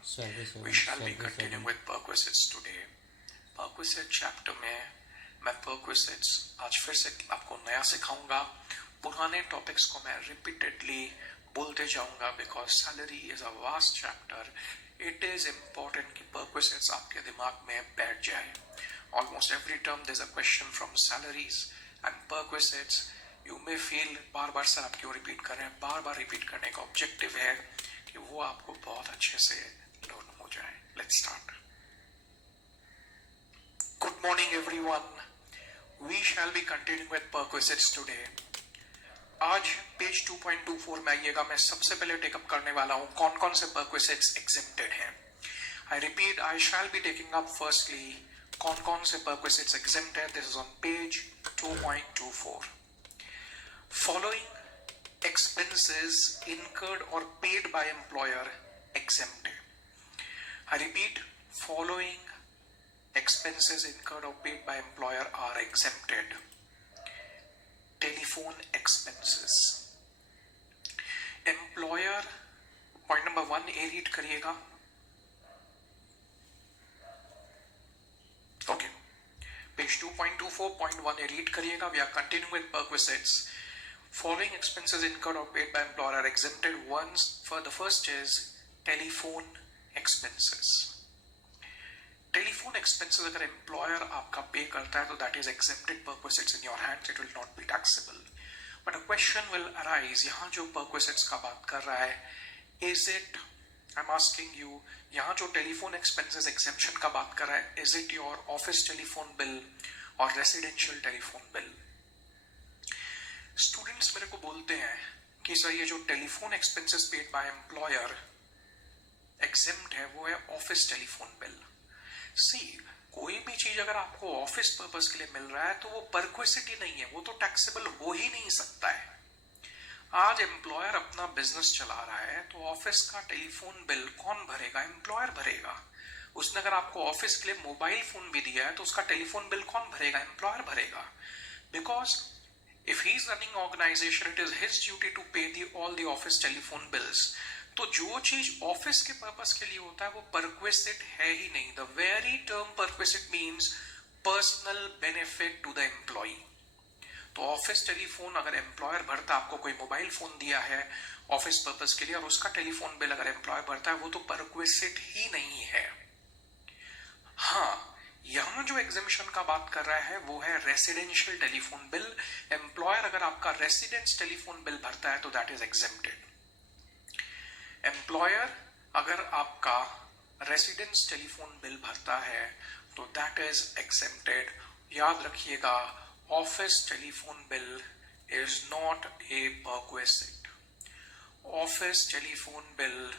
We shall be continuing with perquisites today. perquisite chapter में मैं perquisites आज फिर से आपको नया सिखाऊंगा. पुराने टॉपिक्स को मैं रिपीटेडली बोलते जाऊंगा because salary is a vast chapter. It is important कि perquisites आपके दिमाग में बैठ जाए. Almost every term there's a question from salaries and perquisites. You may feel bar bar sir आप क्यों रिपीट कर रहे हैं. बार बार रिपीट करने का ऑब्जेक्टिव है कि वो आपको बहुत अच्छे से लर्न हो जाए. Let's start. Good morning everyone. We shall be continuing with perquisites today. आज पेज 2.24 में आइएगा. मैं सबसे पहले टेकअप करने वाला हूं कौन कौन से perquisites exempted हैं. I repeat, I shall be taking up firstly कौन कौन से perquisites exempted. This is on page 2.24. Following expenses incurred or paid by employer exempted. I repeat, following expenses incurred or paid by employer are exempted. Telephone expenses. Employer, point number 1A read करिएगा. Okay. Page 2.24, point 1A read करिएगा. We are continuing with perquisites. Following expenses incurred or paid by employer are exempted. For the first is telephone expenses. Telephone expenses अगर employer आपका पे करता है तो that is exempted perquisites in your hands. It will not be taxable. But a question will arise. यहाँ जो perquisites का बात कर रहा है, is it? I'm asking you. यहाँ जो telephone expenses exemption का बात कर रहा है, is it your office telephone bill or residential telephone bill? Students मेरे को बोलते हैं कि सर ये जो telephone expenses paid by employer exempt है वो है ऑफिस टेलीफोन बिल. सी, कोई भी चीज अगर आपको ऑफिस पर्पस के लिए मिल रहा है तो वो परक्विसिट ही नहीं है, वो तो टैक्सेबल हो ही नहीं सकता है. आज एम्प्लॉयर अपना बिजनेस चला रहा है तो ऑफिस का टेलीफोन बिल कौन भरेगा? एम्प्लॉयर भरेगा. उसने अगर आपको ऑफिस के लिए मोबाइल फोन भी दिया है तो उसका टेलीफोन बिल कौन भरेगा? एम्प्लॉयर भरेगा. Because if he is running organization, it is his duty to pay all the office telephone bills. तो जो चीज ऑफिस के पर्पस के लिए होता है वो परक्विसिट है ही नहीं. The very term perquisite means personal benefit to the employee. तो ऑफिस टेलीफोन अगर एम्प्लॉयर भरता, आपको कोई मोबाइल फोन दिया है ऑफिस पर्पस के लिए और उसका टेलीफोन बिल अगर एम्प्लॉयर भरता है वो तो परक्विसिट ही नहीं है. हाँ, यहां जो एग्जेम्पशन का बात कर रहा है वो है रेसिडेंशियल टेलीफोन बिल. एम्प्लॉयर अगर आपका रेसिडेंस टेलीफोन बिल भरता है तो दैट इज एग्जेम्प्टेड. एम्प्लॉयर अगर आपका रेसिडेंस टेलीफोन बिल भरता है तो दैट इज एग्जेम्प्टेड. याद रखिएगा, office telephone bill is not a perquisite. Office telephone bill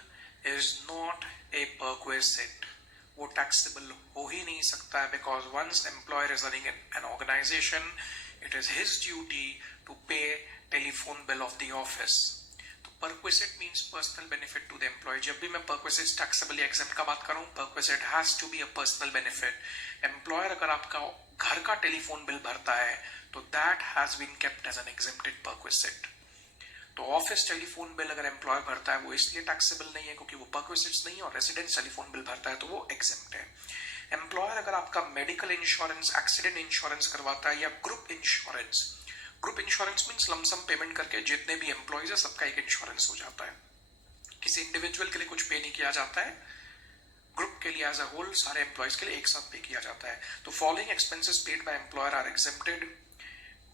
is not a perquisite. वो टैक्सेबल हो ही नहीं सकता है because once employer is running an organization it is his duty to pay telephone bill of the office. तो perquisite means personal benefit to the employee. जब भी मैं परक्विसिट टैक्सेबल या एग्जेम्प्ट का बात करूं, perquisite has to be a personal benefit. Employer अगर आपका घर का टेलीफोन बिल भरता है तो that has been kept as an exempted perquisite. तो ऑफिस टेलीफोन बिल अगर एम्प्लॉय भरता है वो इसलिए टैक्सेबल नहीं है क्योंकि वो परक्विसिट्स नहीं है, और रेसिडेंस टेलीफोन बिल भरता है तो वो एग्जेम्प्ट है. एम्प्लॉयर अगर आपका मेडिकल इंश्योरेंस, एक्सीडेंट इंश्योरेंस करवाता है या group insurance, group insurance means lump sum payment करके जितने भी एम्प्लॉयज है सबका एक इंश्योरेंस हो जाता है. किसी इंडिविजुअल के लिए कुछ पे नहीं किया जाता है, ग्रुप के लिए एज अ होल सारे एम्प्लॉयज के लिए एक साथ पे किया जाता है. तो following expenses paid by employer are exempted.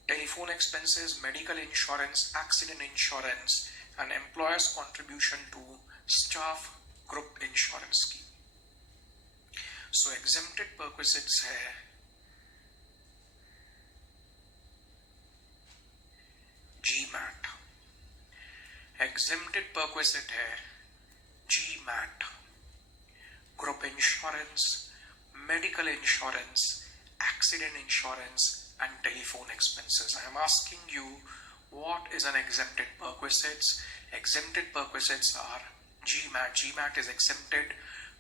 Telephone expenses, medical insurance, accident insurance, and employer's contribution to staff group insurance scheme. So exempted perquisites है GMAT. Exempted perquisite है GMAT. Group insurance, medical insurance, accident insurance, and telephone expenses. I am asking you, what is an exempted perquisites? Exempted perquisites are GMAT. GMAT is exempted.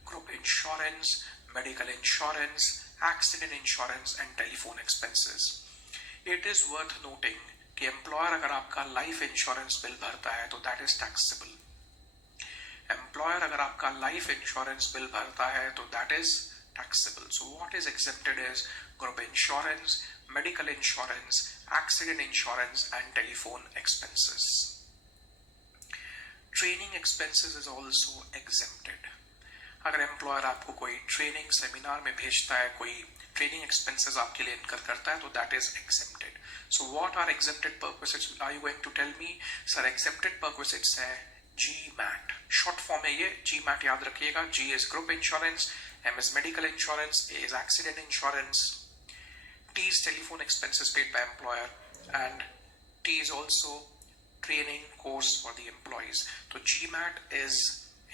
Group insurance, medical insurance, accident insurance, and telephone expenses. It is worth noting कि employer अगर आपका life insurance bill भरता है तो that is taxable. Employer अगर आपका life insurance bill भरता है तो that is taxable. So what is exempted is group insurance, medical insurance, accident insurance and telephone expenses. Training expenses is also exempted. अगर employer आपको कोई ट्रेनिंग सेमिनार में भेजता है, कोई ट्रेनिंग एक्सपेंसेस आपके लिए इनकर करता है तो that is exempted. So what are exempted perquisites? Are you going to tell me? Sir exempted perquisites है GMAT. शॉर्ट फॉर्म है ये GMAT, याद रखिएगा. G is group insurance, M is medical insurance, A is accident insurance, T is telephone expenses paid by employer, and T is also training course for the employees. So GMAT is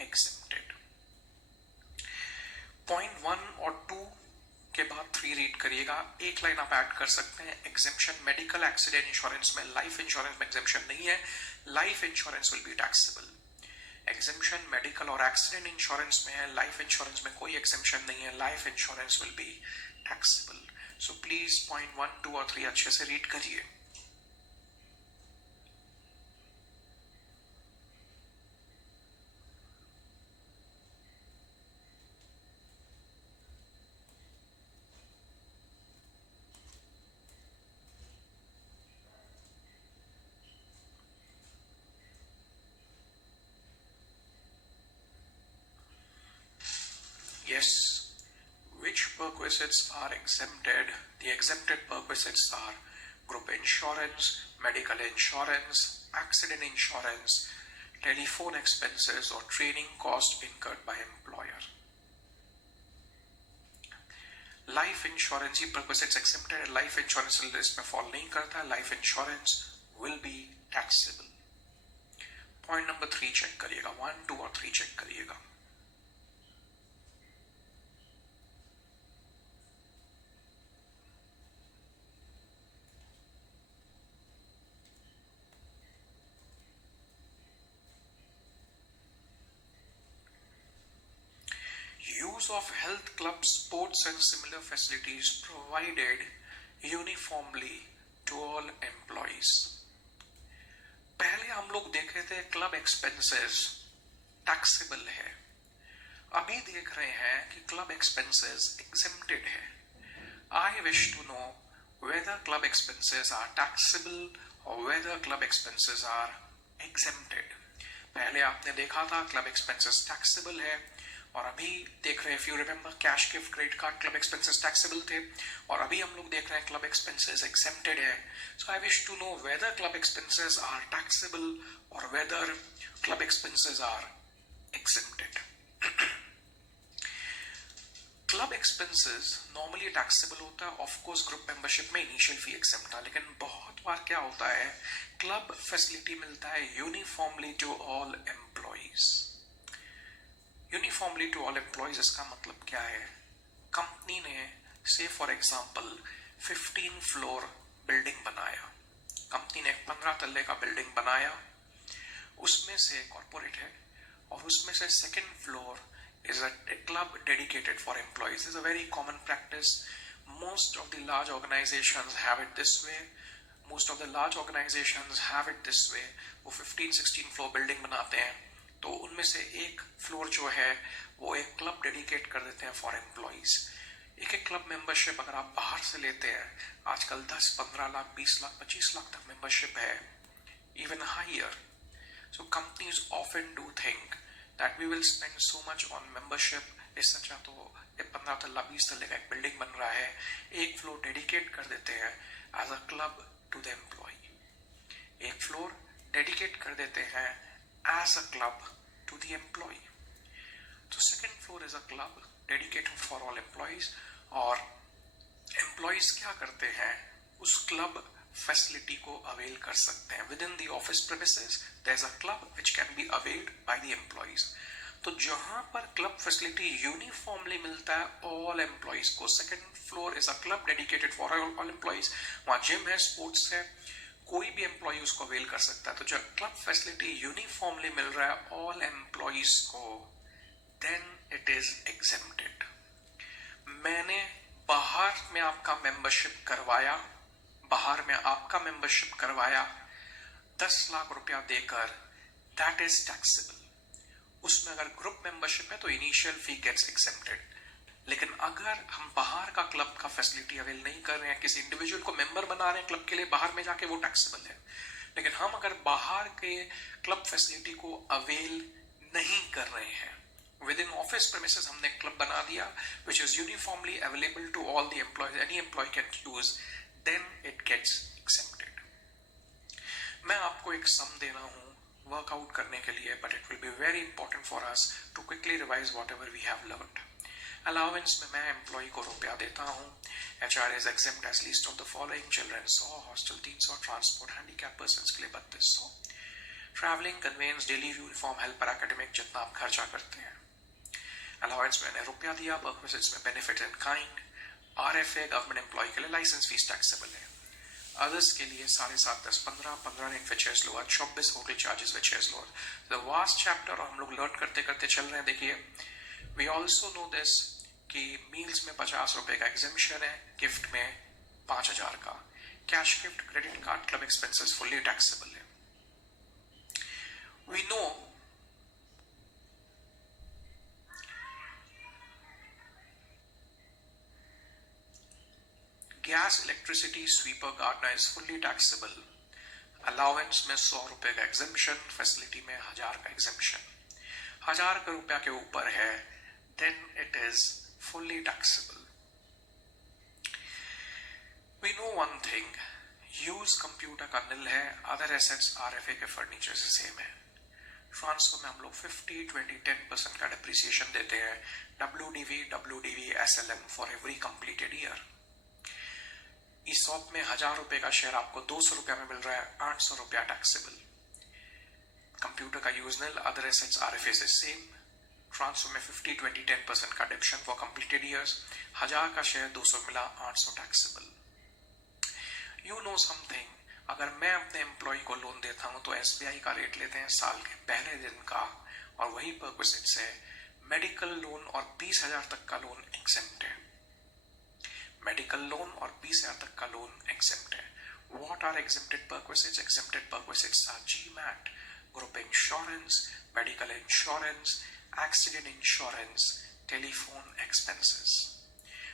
exempted. Point 1 और 2 के बाद 3 read करिएगा. एक line आप add कर सकते हैं. Exemption medical accident insurance में, लाइफ इंश्योरेंस में एग्जेम्पशन नहीं है. Life insurance will be taxable. Exemption medical और एक्सीडेंट इंश्योरेंस में है, लाइफ इंश्योरेंस में कोई एग्जेम्पशन नहीं है. Life insurance will be taxable. So please point 1, 2 और 3 अच्छे से रीड करिए. Yes. Which perquisites are exempted? The exempted perquisites are group insurance, medical insurance, accident insurance, telephone expenses or training cost incurred by employer. Life insurance he perquisites exempted है. Life insurance list में fall नहीं करता है. Life insurance will be taxable. Point number 3 check करिएगा. 1, 2 और 3 check करिएगा. Use of health clubs, sports and similar facilities provided uniformly to all employees. पहले हम लोग देखे थे क्लब एक्सपेंसेस टैक्सेबल है. अभी देख रहे हैं कि क्लब एक्सपेंसेस exempted है. I wish to know whether club expenses are taxable or whether club expenses are exempted. पहले आपने देखा था क्लब एक्सपेंसेस टैक्सेबल है और अभी देख रहे हैं, if you remember, cash gift, credit card, club expenses taxable थे और अभी हम लोग देख रहे हैं क्लब एक्सपेंसेस exempted है. So I wish to know whether club expenses are taxable or whether club expenses are exempted. Club expenses normally taxable होता है. ऑफ कोर्स ग्रुप मेंबरशिप में इनिशियल फी एग्जेम्प्ट था, लेकिन बहुत बार क्या होता है, क्लब फैसिलिटी मिलता है uniformly to all employees. Uniformly to all employees इसका मतलब क्या है? कंपनी ने से फॉर एग्जांपल 15 फ्लोर बिल्डिंग बनाया. कंपनी ने 15 तल्ले का बिल्डिंग बनाया, उसमें से कॉर्पोरेट है और उसमें से second floor is a club dedicated for employees. This is a very common practice. Most of the large organizations have it this way. Most of the large organizations have it this way. वो 15-16 floor building बनाते हैं तो उनमें से एक floor जो है वो एक क्लब डेडिकेट कर देते हैं फॉर एम्प्लॉइज. एक एक क्लब मेंबरशिप अगर आप बाहर से लेते हैं, आजकल 10-15 लाख, 20 लाख, 25 लाख तक मेंबरशिप है, even higher. So companies often do think that we will spend so much on membership. इससे अच्छा तो 15 तल्ला 20 तल्ले का एक बिल्डिंग बन रहा है, एक फ्लोर डेडिकेट कर देते हैं as a club to the employee. एक फ्लोर डेडिकेट कर देते हैं as a club to the employee. तो second floor is a club dedicated for all employees और एम्प्लॉयज क्या करते हैं, उस क्लब फैसिलिटी को अवेल कर सकते हैं. Within the office premises there is a club which can be availed by the employees. तो जहां पर क्लब फैसिलिटी यूनिफॉर्मली मिलता है ऑल एम्प्लॉइज को, second floor is a club dedicated for all employees. वहां जिम है, sports है, कोई भी एम्प्लॉय उसको अवेल कर सकता है. तो जब क्लब फैसिलिटी यूनिफॉर्मली मिल रहा है ऑल एम्प्लॉइज को, देन इट इज एग्जेम्प्टेड. मैंने बाहर में आपका मेंबरशिप करवाया, बाहर में आपका मेंबरशिप करवाया 10 लाख रुपया देकर, दैट इज टैक्सेबल. उसमें अगर तो इनिशियल फी गेट्स एक्सेप्टेड। लेकिन अगर हम बाहर का क्लब का फैसिलिटी अवेल नहीं कर रहे हैं, किसी इंडिविजुअल को मेंबर बना रहे हैं क्लब के लिए बाहर में जाके, वो टैक्सेबल है। लेकिन हम अगर बाहर के क्लब फैसिलिटी को अवेल नहीं कर रहे हैं, विद इन ऑफिस प्रेमिसेस हमने क्लब बना दिया which is uniformly available to all the employees, any employee can use, then it gets accepted. मैं आपको एक सम दे रहा हूं वर्कआउट करने के लिए, but it will be very important for us to quickly revise whatever we have learned. Allowance में मैं एम्प्लॉय को रुपया देता हूं। HR is exempt as least of the following: children 100, hostel 300, transport handicap persons के लिए 3200, travelling, conveyance, daily uniform, helper, academic, जितना आप खर्चा करते हैं। अलाउंस में मैंने रुपया दिया, परमिसेस में benefit in kind. RFA government employee के लिए लाइसेंस फीस टैक्सेबल है। अदर्स के लिए 7.5, 10, 15 rent which is lower, 24 hotel charges which is lower. The vast chapter, और हम लोग लर्न करते करते चल रहे हैं। देखिए, वी ऑल्सो नो दिस कि मील्स में 50 रुपए का एग्जेम्पशन है, गिफ्ट में 5000 का, cash gift, credit card, club expenses fully taxable है। We know gas, electricity, sweeper, gardener is fully taxable. Allowance में 100 रुपए का एग्जेम्पशन, फैसिलिटी में 1000 का एग्जेम्पशन। 1000 रुपया के ऊपर है, then it is fully taxable. We know one thing, use computer का nil है, other assets RFA के फर्नीचर से सेम है। ट्रांसफर में हम लोग 50, 20, 10% का डिप्रिसिएशन देते हैं, WDV, SLM for every completed year. ESOP में 1000 रुपए का शेयर आपको 200 रुपया में मिल रहा है, 800 रुपया टैक्सेबल। कंप्यूटर का use nil, other assets RFA से सेम। ट्रांसफर में 50, 20, 10% का डिडक्शन फॉर कंप्लीटेड ईयर्स, 1000 का शेयर 200 मिला, 800 टैक्सेबल। यू नो समथिंग, अगर मैं अपने एम्प्लॉय को लोन देता हूं तो SBI का रेट लेते हैं साल के पहले दिन का, और वही परक्विजिट से मेडिकल लोन और 20,000 तक का लोन एग्जेम्प्ट है। मेडिकल लोन और 20,000 तक का लोन एग्जेम्प्ट है। What are exempted perquisites? Exempted perquisites are GMAT, group insurance, medical insurance, accident insurance, telephone expenses.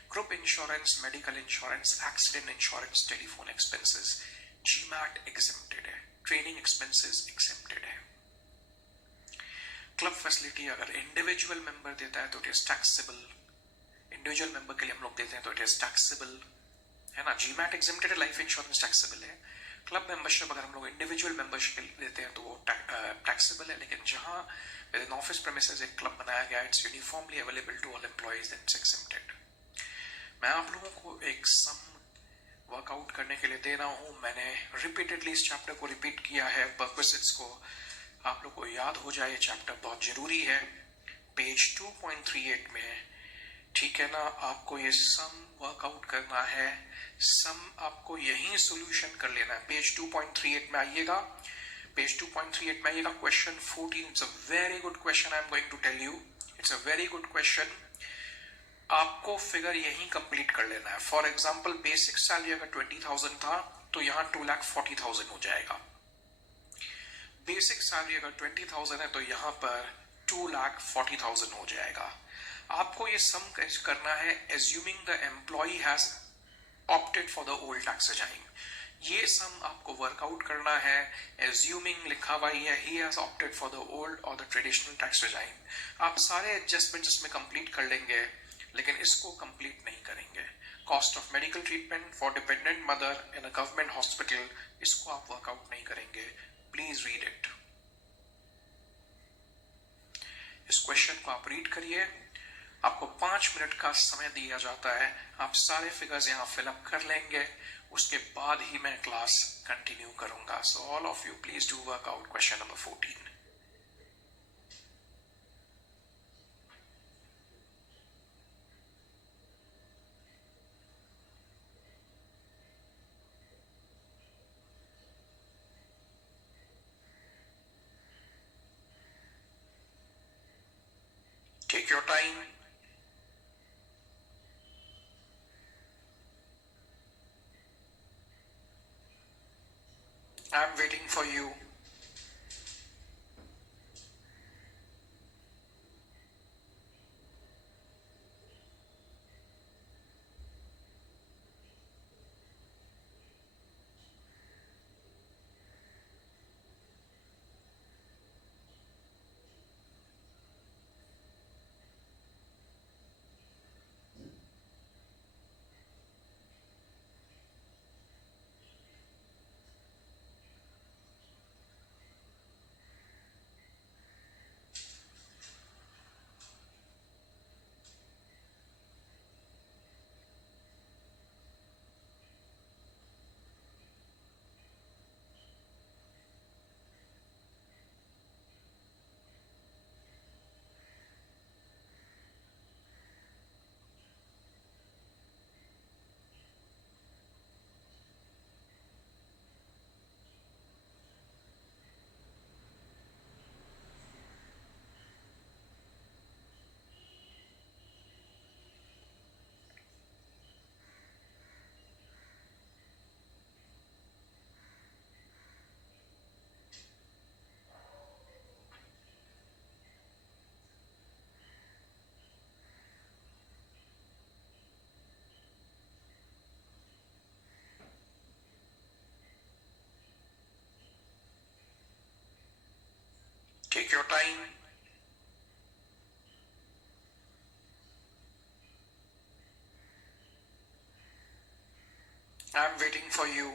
Group insurance, medical insurance, accident insurance, telephone expenses, GMAT exempted है। Training expenses exempted है। Club facility अगर individual member देता है तो it is taxable। Individual member के लिए हम लोग देते हैं तो it is taxable, है ना। GMAT exempted है, लाइफ इंश्योरेंस टैक्सेबल है। क्लब मेंबरशिप अगर हम लोग इंडिविजुअल मेंबरशिप देते हैं तो वो टैक्सेबल है। लेकिन जहां विद इन ऑफिस प्रेमिसेस एक क्लब बनाया गया, it's uniformly available to all employees, it's accepted. मैं आप लोगों को एक सम वर्कआउट करने के लिए दे रहा हूं। मैंने रिपीटेडली इस चैप्टर को रिपीट किया है, परक्विजिट्स को आप लोग को याद हो जाए, चैप्टर बहुत जरूरी है। पेज 2.38 में, ठीक है ना, आपको ये सम वर्कआउट करना है। सम आपको यही सॉल्यूशन कर लेना है। पेज 2.38 में आइएगा, पेज 2.38 में आइएगा, question 14। It's a very good question, I am going to tell you, it's a very good question. आपको फिगर यही कंप्लीट कर लेना है। फॉर एग्जाम्पल, बेसिक सैलरी अगर 20,000 था तो यहां 2,40,000 हो जाएगा। बेसिक सैलरी अगर 20,000 है तो यहां पर 2,40,000 हो जाएगा। आपको ये सम करना है assuming the employee has opted for the old tax regime. ये सम आपको वर्कआउट करना है एज्यूमिंग, लिखा हुआ ही है, he has opted for the old और द ट्रेडिशनल टैक्स रेजाइम। आप सारे एडजस्टमेंट इसमें कंप्लीट कर लेंगे, लेकिन इसको कंप्लीट नहीं करेंगे। Cost of medical treatment for dependent mother in a government hospital, इसको आप वर्कआउट नहीं करेंगे। Please read it. इस क्वेश्चन को आप रीड करिए। आपको 5 मिनट का समय दिया जाता है, आप सारे फिगर्स यहां फिलअप कर लेंगे, उसके बाद ही मैं क्लास कंटिन्यू करूंगा। So all of you please do work out question number 14। Take your time. I am waiting for you. your time. I'm waiting for you.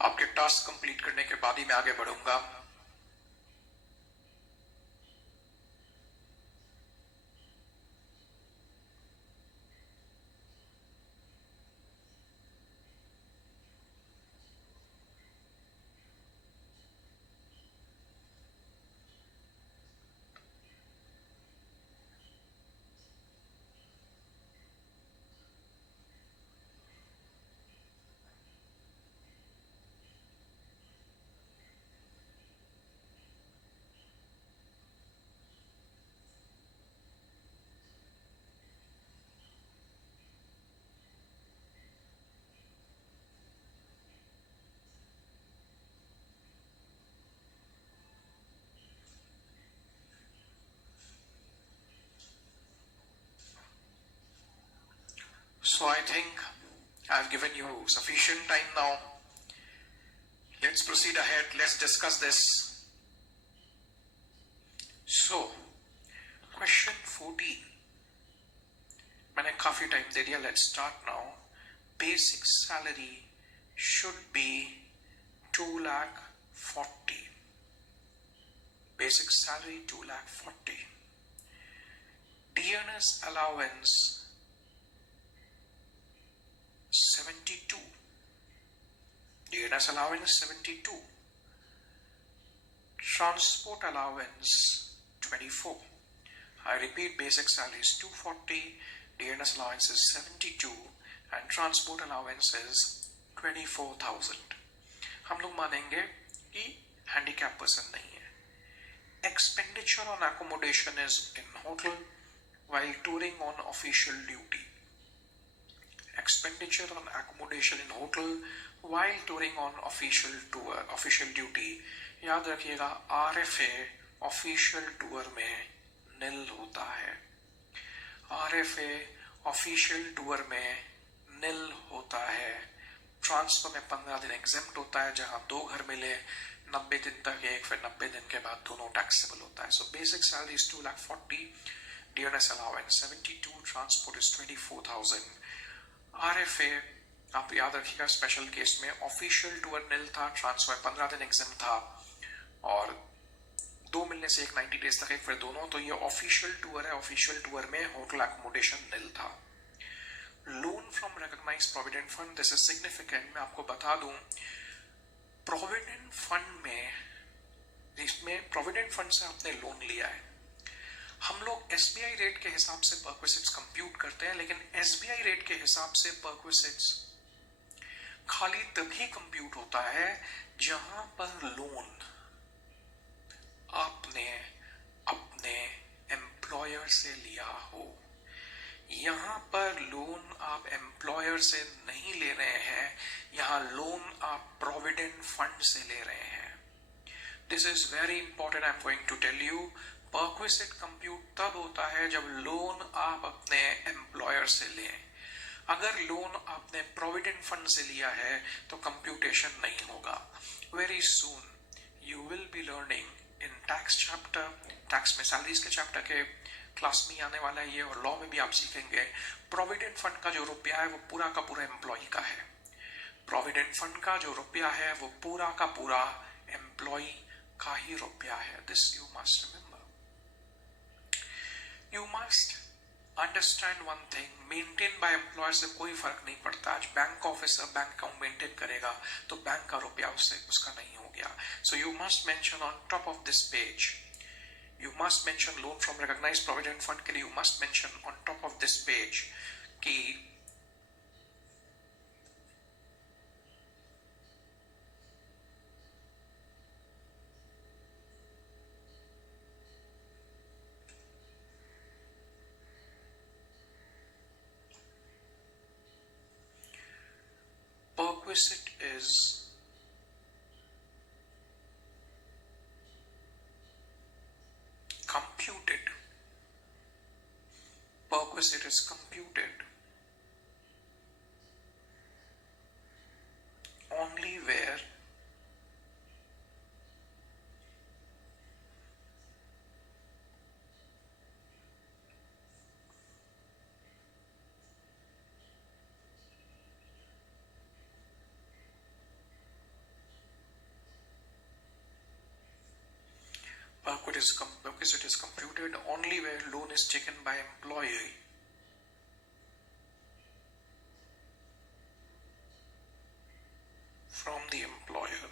आपके टास्क कंप्लीट करने के बाद ही मैं आगे बढ़ूंगा. So I think I've given you sufficient time now. Let's proceed ahead. Let's discuss this. So, question 14. मैंने काफी time दे दिया. Let's start now. Basic salary should be 2,40,000. Basic salary 2,40,000. DNS allowance 72. DNS allowance 72. Transport allowance 24. I repeat, basic salary is 240, DNS allowance is 72 and transport allowance is 24,000. हम लोग मानेंगे कि handicap person नहीं है. Expenditure on accommodation is in hotel while touring on official duty. Expenditure on accommodation in hotel while touring on official duty. याद रखिएगा RFA official tour में निल होता है. RFA ऑफिशियल टूर में निल होता है. ट्रांसफर में 15 दिन एग्जेम्प्ट होता है, जहां 2 घर मिले 90 दिन तक एक, फिर 90 दिन के बाद दोनों टैक्सेबल होता है. So basic salary is 2,40,000, DNS allowance 72, transport is 24,000. RFA आप याद रखिएगा स्पेशल केस में ऑफिशियल टूर निल था, ट्रांसफर 15 दिन एग्जाम था, और 2 मिलने से एक 90 डेज तक एक, फिर दोनों. तो ये ऑफिशियल टूर है. ऑफिशियल टूर में होटल एकोमोडेशन निल था. Loan from recognised provident fund, this is significant. मैं आपको बता दूं, प्रोविडेंट फंड में, इसमें प्रोविडेंट फंड से आपने लोन लिया है. हम लोग SBI रेट के हिसाब से परक्विसिट्स कंप्यूट करते हैं, लेकिन SBI रेट के हिसाब से परक्विसिट्स खाली तभी कंप्यूट होता है जहां पर लोन आपने अपने एम्प्लॉयर से लिया हो. यहां पर लोन आप एम्प्लॉयर से नहीं ले रहे हैं, यहां लोन आप प्रोविडेंट फंड से ले रहे हैं. This is very important. I am going to tell you. Perquisite compute तब होता है जब लोन आप अपने एम्प्लॉयर से लें. अगर लोन आपने प्रोविडेंट फंड से लिया है तो कंप्यूटेशन नहीं होगा. Very soon you will be learning in tax chapter. Tax में सैलरीज के चैप्टर के क्लास में आने वाला है ये, और लॉ में भी आप सीखेंगे. प्रोविडेंट फंड का जो रुपया है वो पूरा का पूरा एम्प्लॉय का है. प्रोविडेंट फंड का जो रुपया है वो पूरा का पूरा एम्प्लॉय का ही रुपया है. This you must remember. You must understand one thing. Maintain by employer से कोई फर्क नहीं पड़ता. आज bank officer bank account maintain करेगा तो बैंक का रुपया उससे उसका नहीं हो गया. So you must mention on top of this page, you must mention loan from recognised provident fund के लिए you must mention on top of this page कि perquisite is computed. Perquisite is computed only where perquisite is computed only where loan is taken by employee from the employer.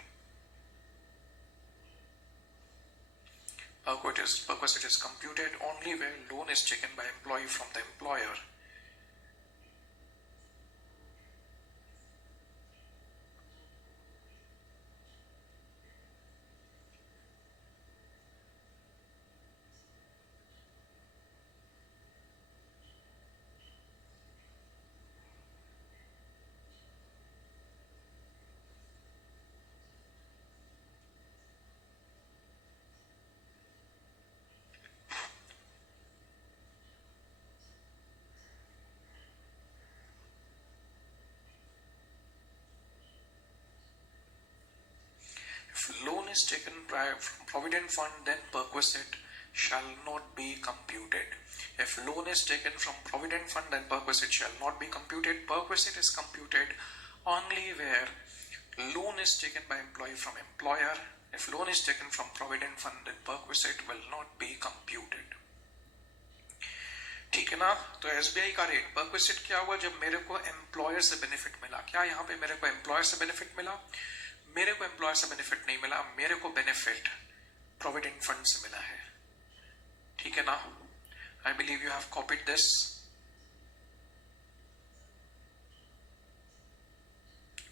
Perquisite is computed only where loan is taken by employee from the employer. If loan is taken from provident fund, then perquisite shall not be computed. If loan is taken from provident fund, then perquisite shall not be computed. Perquisite is computed only where loan is taken by employee from employer. If loan is taken from provident fund, then perquisite will not be computed. ठीक है ना. तो SBI का rate परक्विसिट क्या हुआ जब मेरे को एम्प्लॉयर से बेनिफिट मिला. क्या यहाँ पे मेरे को एम्प्लॉयर से बेनिफिट मिला? मेरे को एम्प्लॉयर से बेनिफिट नहीं मिला, मेरे को बेनिफिट प्रोविडेंट फंड से मिला है. ठीक है ना. I believe you have copied this.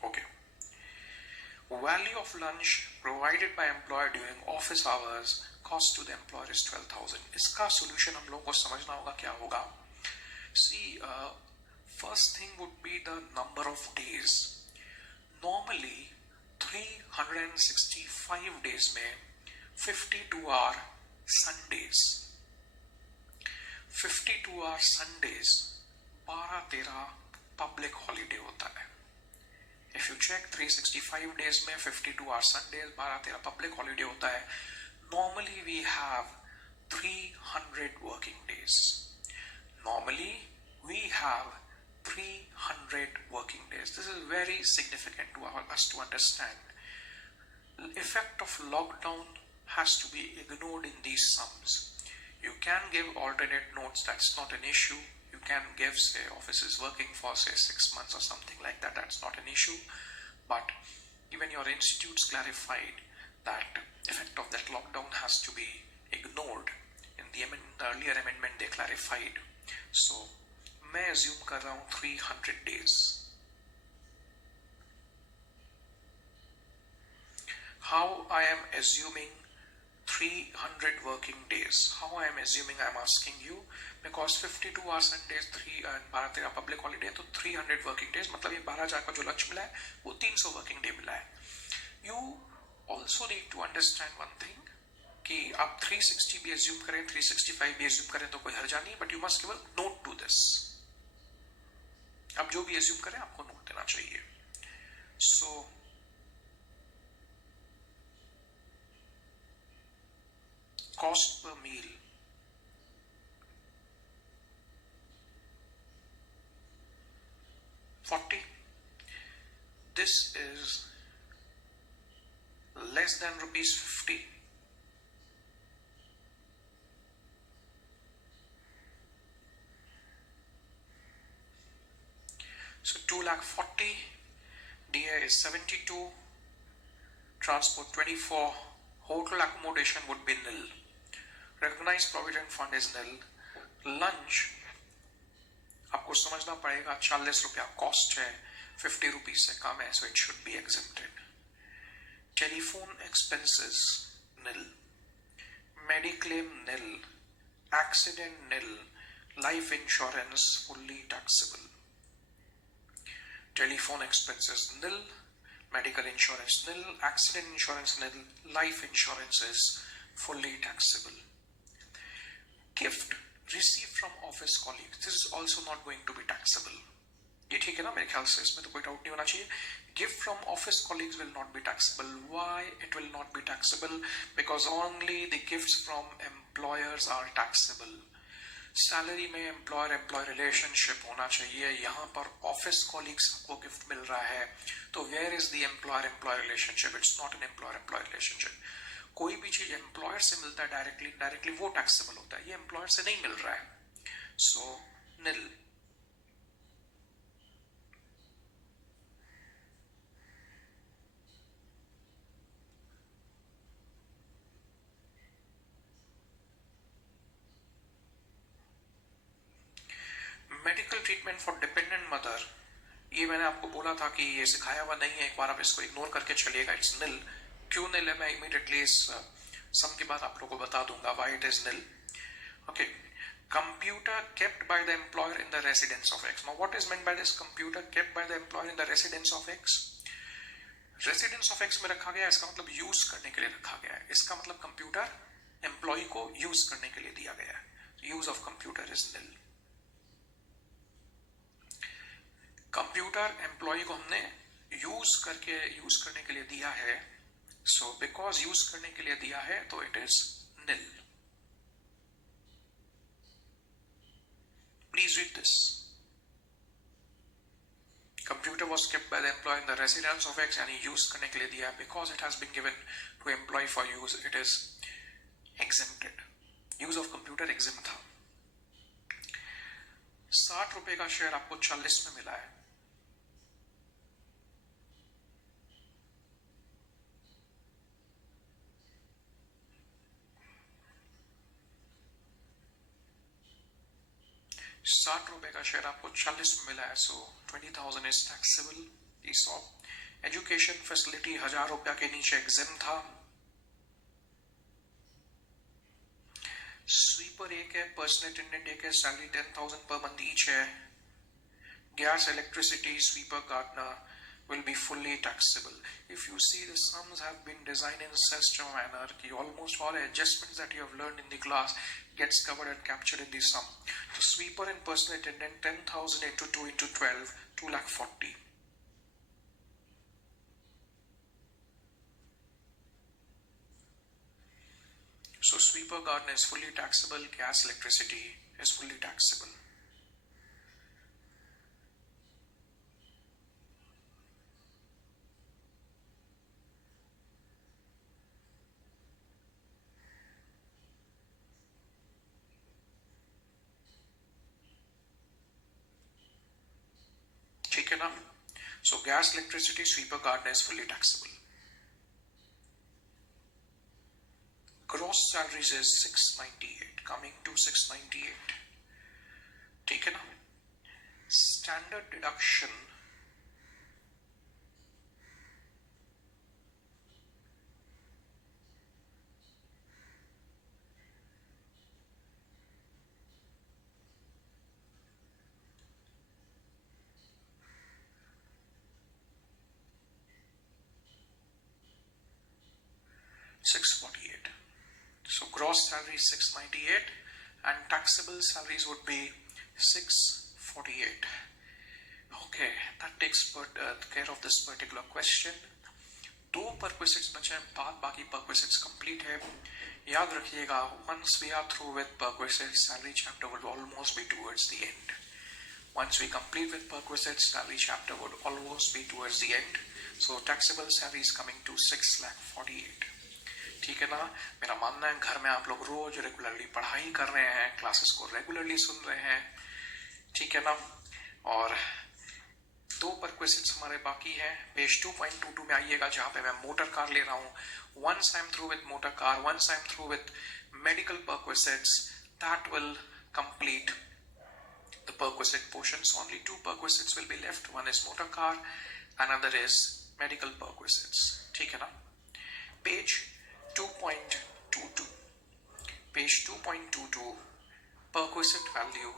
Okay. Value of lunch provided by employer during office hours cost to the employer is 12,000. इसका solution हम लोगों को समझना होगा क्या होगा. See, first thing would be the number of days. Normally 365 days में 52 are Sundays. 52 are Sundays. 12-13 public holiday होता है. If you check 365 days में 52 are Sundays, 12-13 public holiday होता है. Normally we have 300 working days. Normally we have 300 working days. This is very significant to us to understand. The effect of lockdown has to be ignored in these sums. You can give alternate notes, that's not an issue. You can give, say, office is working for, say, 6 months or something like that, that's not an issue. But even your institutes clarified that effect of that lockdown has to be ignored. In the earlier amendment they clarified. So, मैं assume कर रहा हूँ 300 days. How I am assuming 300 working days? How I am assuming? I am asking you because 52 are Sundays, 12-13 public holiday, तो 300 working days मतलब ये 12,000 का जो लक्ष्य मिला है वो 300 working day मिला है. You also need to understand one thing कि आप 360 भी assume करें, 365 भी assume करें तो कोई हर्जा नहीं, but you must give a note to this. आप जो भी assume करें आपको note देना चाहिए. So cost per meal. $40. This is less than ₹50. So 2,40,000, DA is 72, transport 24, hotel accommodation would be nil. Recognized provident fund is nil. Lunch आपको समझना पड़ेगा 40 रुपया कॉस्ट है, 50 रुपीज से कम है, so it should be exempted. Telephone expenses nil. Mediclaim nil. Accident nil. Life insurance fully taxable. Telephone expenses nil. Medical insurance nil. Accident insurance nil. Life insurance is fully taxable. Gift received from office colleagues, this is also not going to be taxable. ये ठीक है ना, मेरे ख्याल से इसमें तो कोई डाउट नहीं होना चाहिए. Gift from office colleagues will not be taxable. Why it will not be taxable? Because only the gifts from employers are taxable. Salary में एम्प्लॉयर एम्प्लॉय रिलेशनशिप होना चाहिए. यहाँ पर ऑफिस कॉलीग्स को गिफ्ट मिल रहा है तो where is the employer employee relationship? It's not an employer employee relationship. कोई भी चीज एम्प्लॉयर से मिलता है डायरेक्टली डायरेक्टली वो टैक्सेबल होता है, ये एम्प्लॉयर से नहीं मिल रहा है. So nil. Medical treatment for dependent mother, ये मैंने आपको बोला था कि ये सिखाया हुआ नहीं है, एक बार आप इसको इग्नोर करके चलिएगा. इट्स निल. क्यों निल है मैं इमीडिएटली इस सम के बाद आप लोगों को बता दूंगा why it is nil. Okay. Computer kept by the employer in the residence of X. Now what is meant by this computer kept by the employer in the residence of X? Residence of X में रखा गया, इसका मतलब use करने के लिए रखा गया है. इसका मतलब कंप्यूटर एम्प्लॉय को यूज करने के लिए दिया गया है. Use of computer is nil. Computer employee को हमने यूज करने के लिए दिया है. सो बिकॉज यूज करने के लिए दिया है तो it is nil. Please read this. Computer was kept by the employee in the residence of X and he used करने के लिए दिया. Because it has been given to employee for use, it is exempted. Use of computer exempt था. 60 रुपए का share आपको 40 में मिला है. ₹60 का शेयर आपको 40 में मिला है. सो 20,000 इज टैक्सेबल. एजुकेशन फैसिलिटी ₹1,000 के नीचे एग्जेम्प्ट था. स्वीपर एक है, पर्सनल अटेंडेंट एक है, सैलरी 10,000 पर मंथ ईच है. Gas, electricity, sweeper, gardener will be fully taxable. If you see, the sums have been designed in such a manner that almost all adjustments that you have learned in the class gets covered and captured in the sum. So sweeper and personal attendant, 10,000 into 2 into 12, 2,40,000. So sweeper, gardener is fully taxable. Gas, electricity is fully taxable. ठीक है ना? So gas, electricity, sweeper, gardener is fully taxable. Gross salaries is 698, coming to 698. ठीक है ना? Standard deduction $648. So gross salary is 698 and taxable salaries would be 648. Okay, that takes care of this particular question. दो perquisites बचे हैं, बाद बाकी perquisites complete है. याद रखिएगा, once we are through with perquisites, salary chapter will almost be towards the end. Once we complete with perquisites, salary chapter would almost be towards the end. So taxable salary is coming to 6,48,000. ठीक है ना? मेरा मानना है घर में आप लोग रोज रेगुलरली पढ़ाई कर रहे हैं, क्लासेस को रेगुलरली सुन रहे हैं. ठीक है ना? और दो परक्विजिट्स हमारे बाकी हैं. पेज 2.22 में आइएगा, जहां पे मैं मोटर कार ले रहा हूं. Once I'm through with motor car, once I'm through with medical perquisites, that will complete the perquisite portions. Only two perquisites will be left. One is motor car, another is medical perquisites. ठीक है ना? Page 2.22. Page 2.22, perquisite value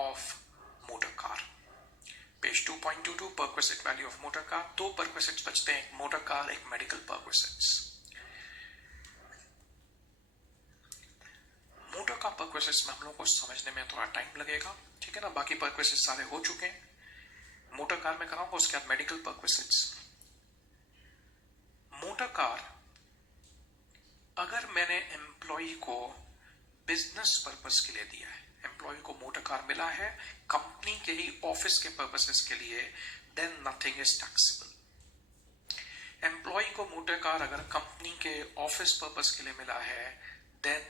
of motor car. Page 2.22, perquisite value of motor car. दो perquisites बचते हैं, एक motor car, एक medical perquisites. motor car perquisites में हम लोग को समझने में थोड़ा टाइम लगेगा. ठीक है ना? बाकी perquisites सारे हो चुके हैं. motor car में कराऊंगा, उसके बाद medical perquisites. motor car अगर मैंने एम्प्लॉय को बिजनेस पर्पस के लिए दिया है, एम्प्लॉय को मोटर कार मिला है कंपनी के ही ऑफिस के पर्पसेस के लिए, then nothing is taxable. Employee को मोटर कार अगर कंपनी के ऑफिस पर्पस के लिए मिला है, देन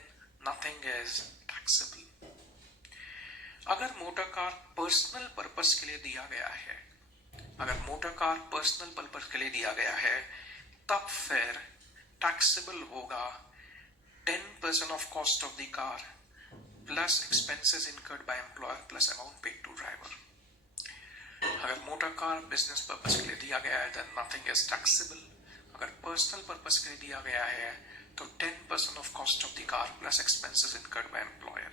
नथिंग इज टैक्सेबल. अगर मोटर कार पर्सनल पर्पस के लिए दिया गया है, अगर मोटर कार पर्सनल पर्पस के लिए दिया गया है, तब फिर टैक्सेबल होगा 10% of cost of the car plus expenses incurred by employer plus amount paid to driver. अगर मोटर कार बिजनेस पर्पस के लिए दिया गया है, then nothing is taxable. अगर पर्सनल पर्पस के लिए दिया गया है, तो 10% of cost of the car plus expenses incurred by employer.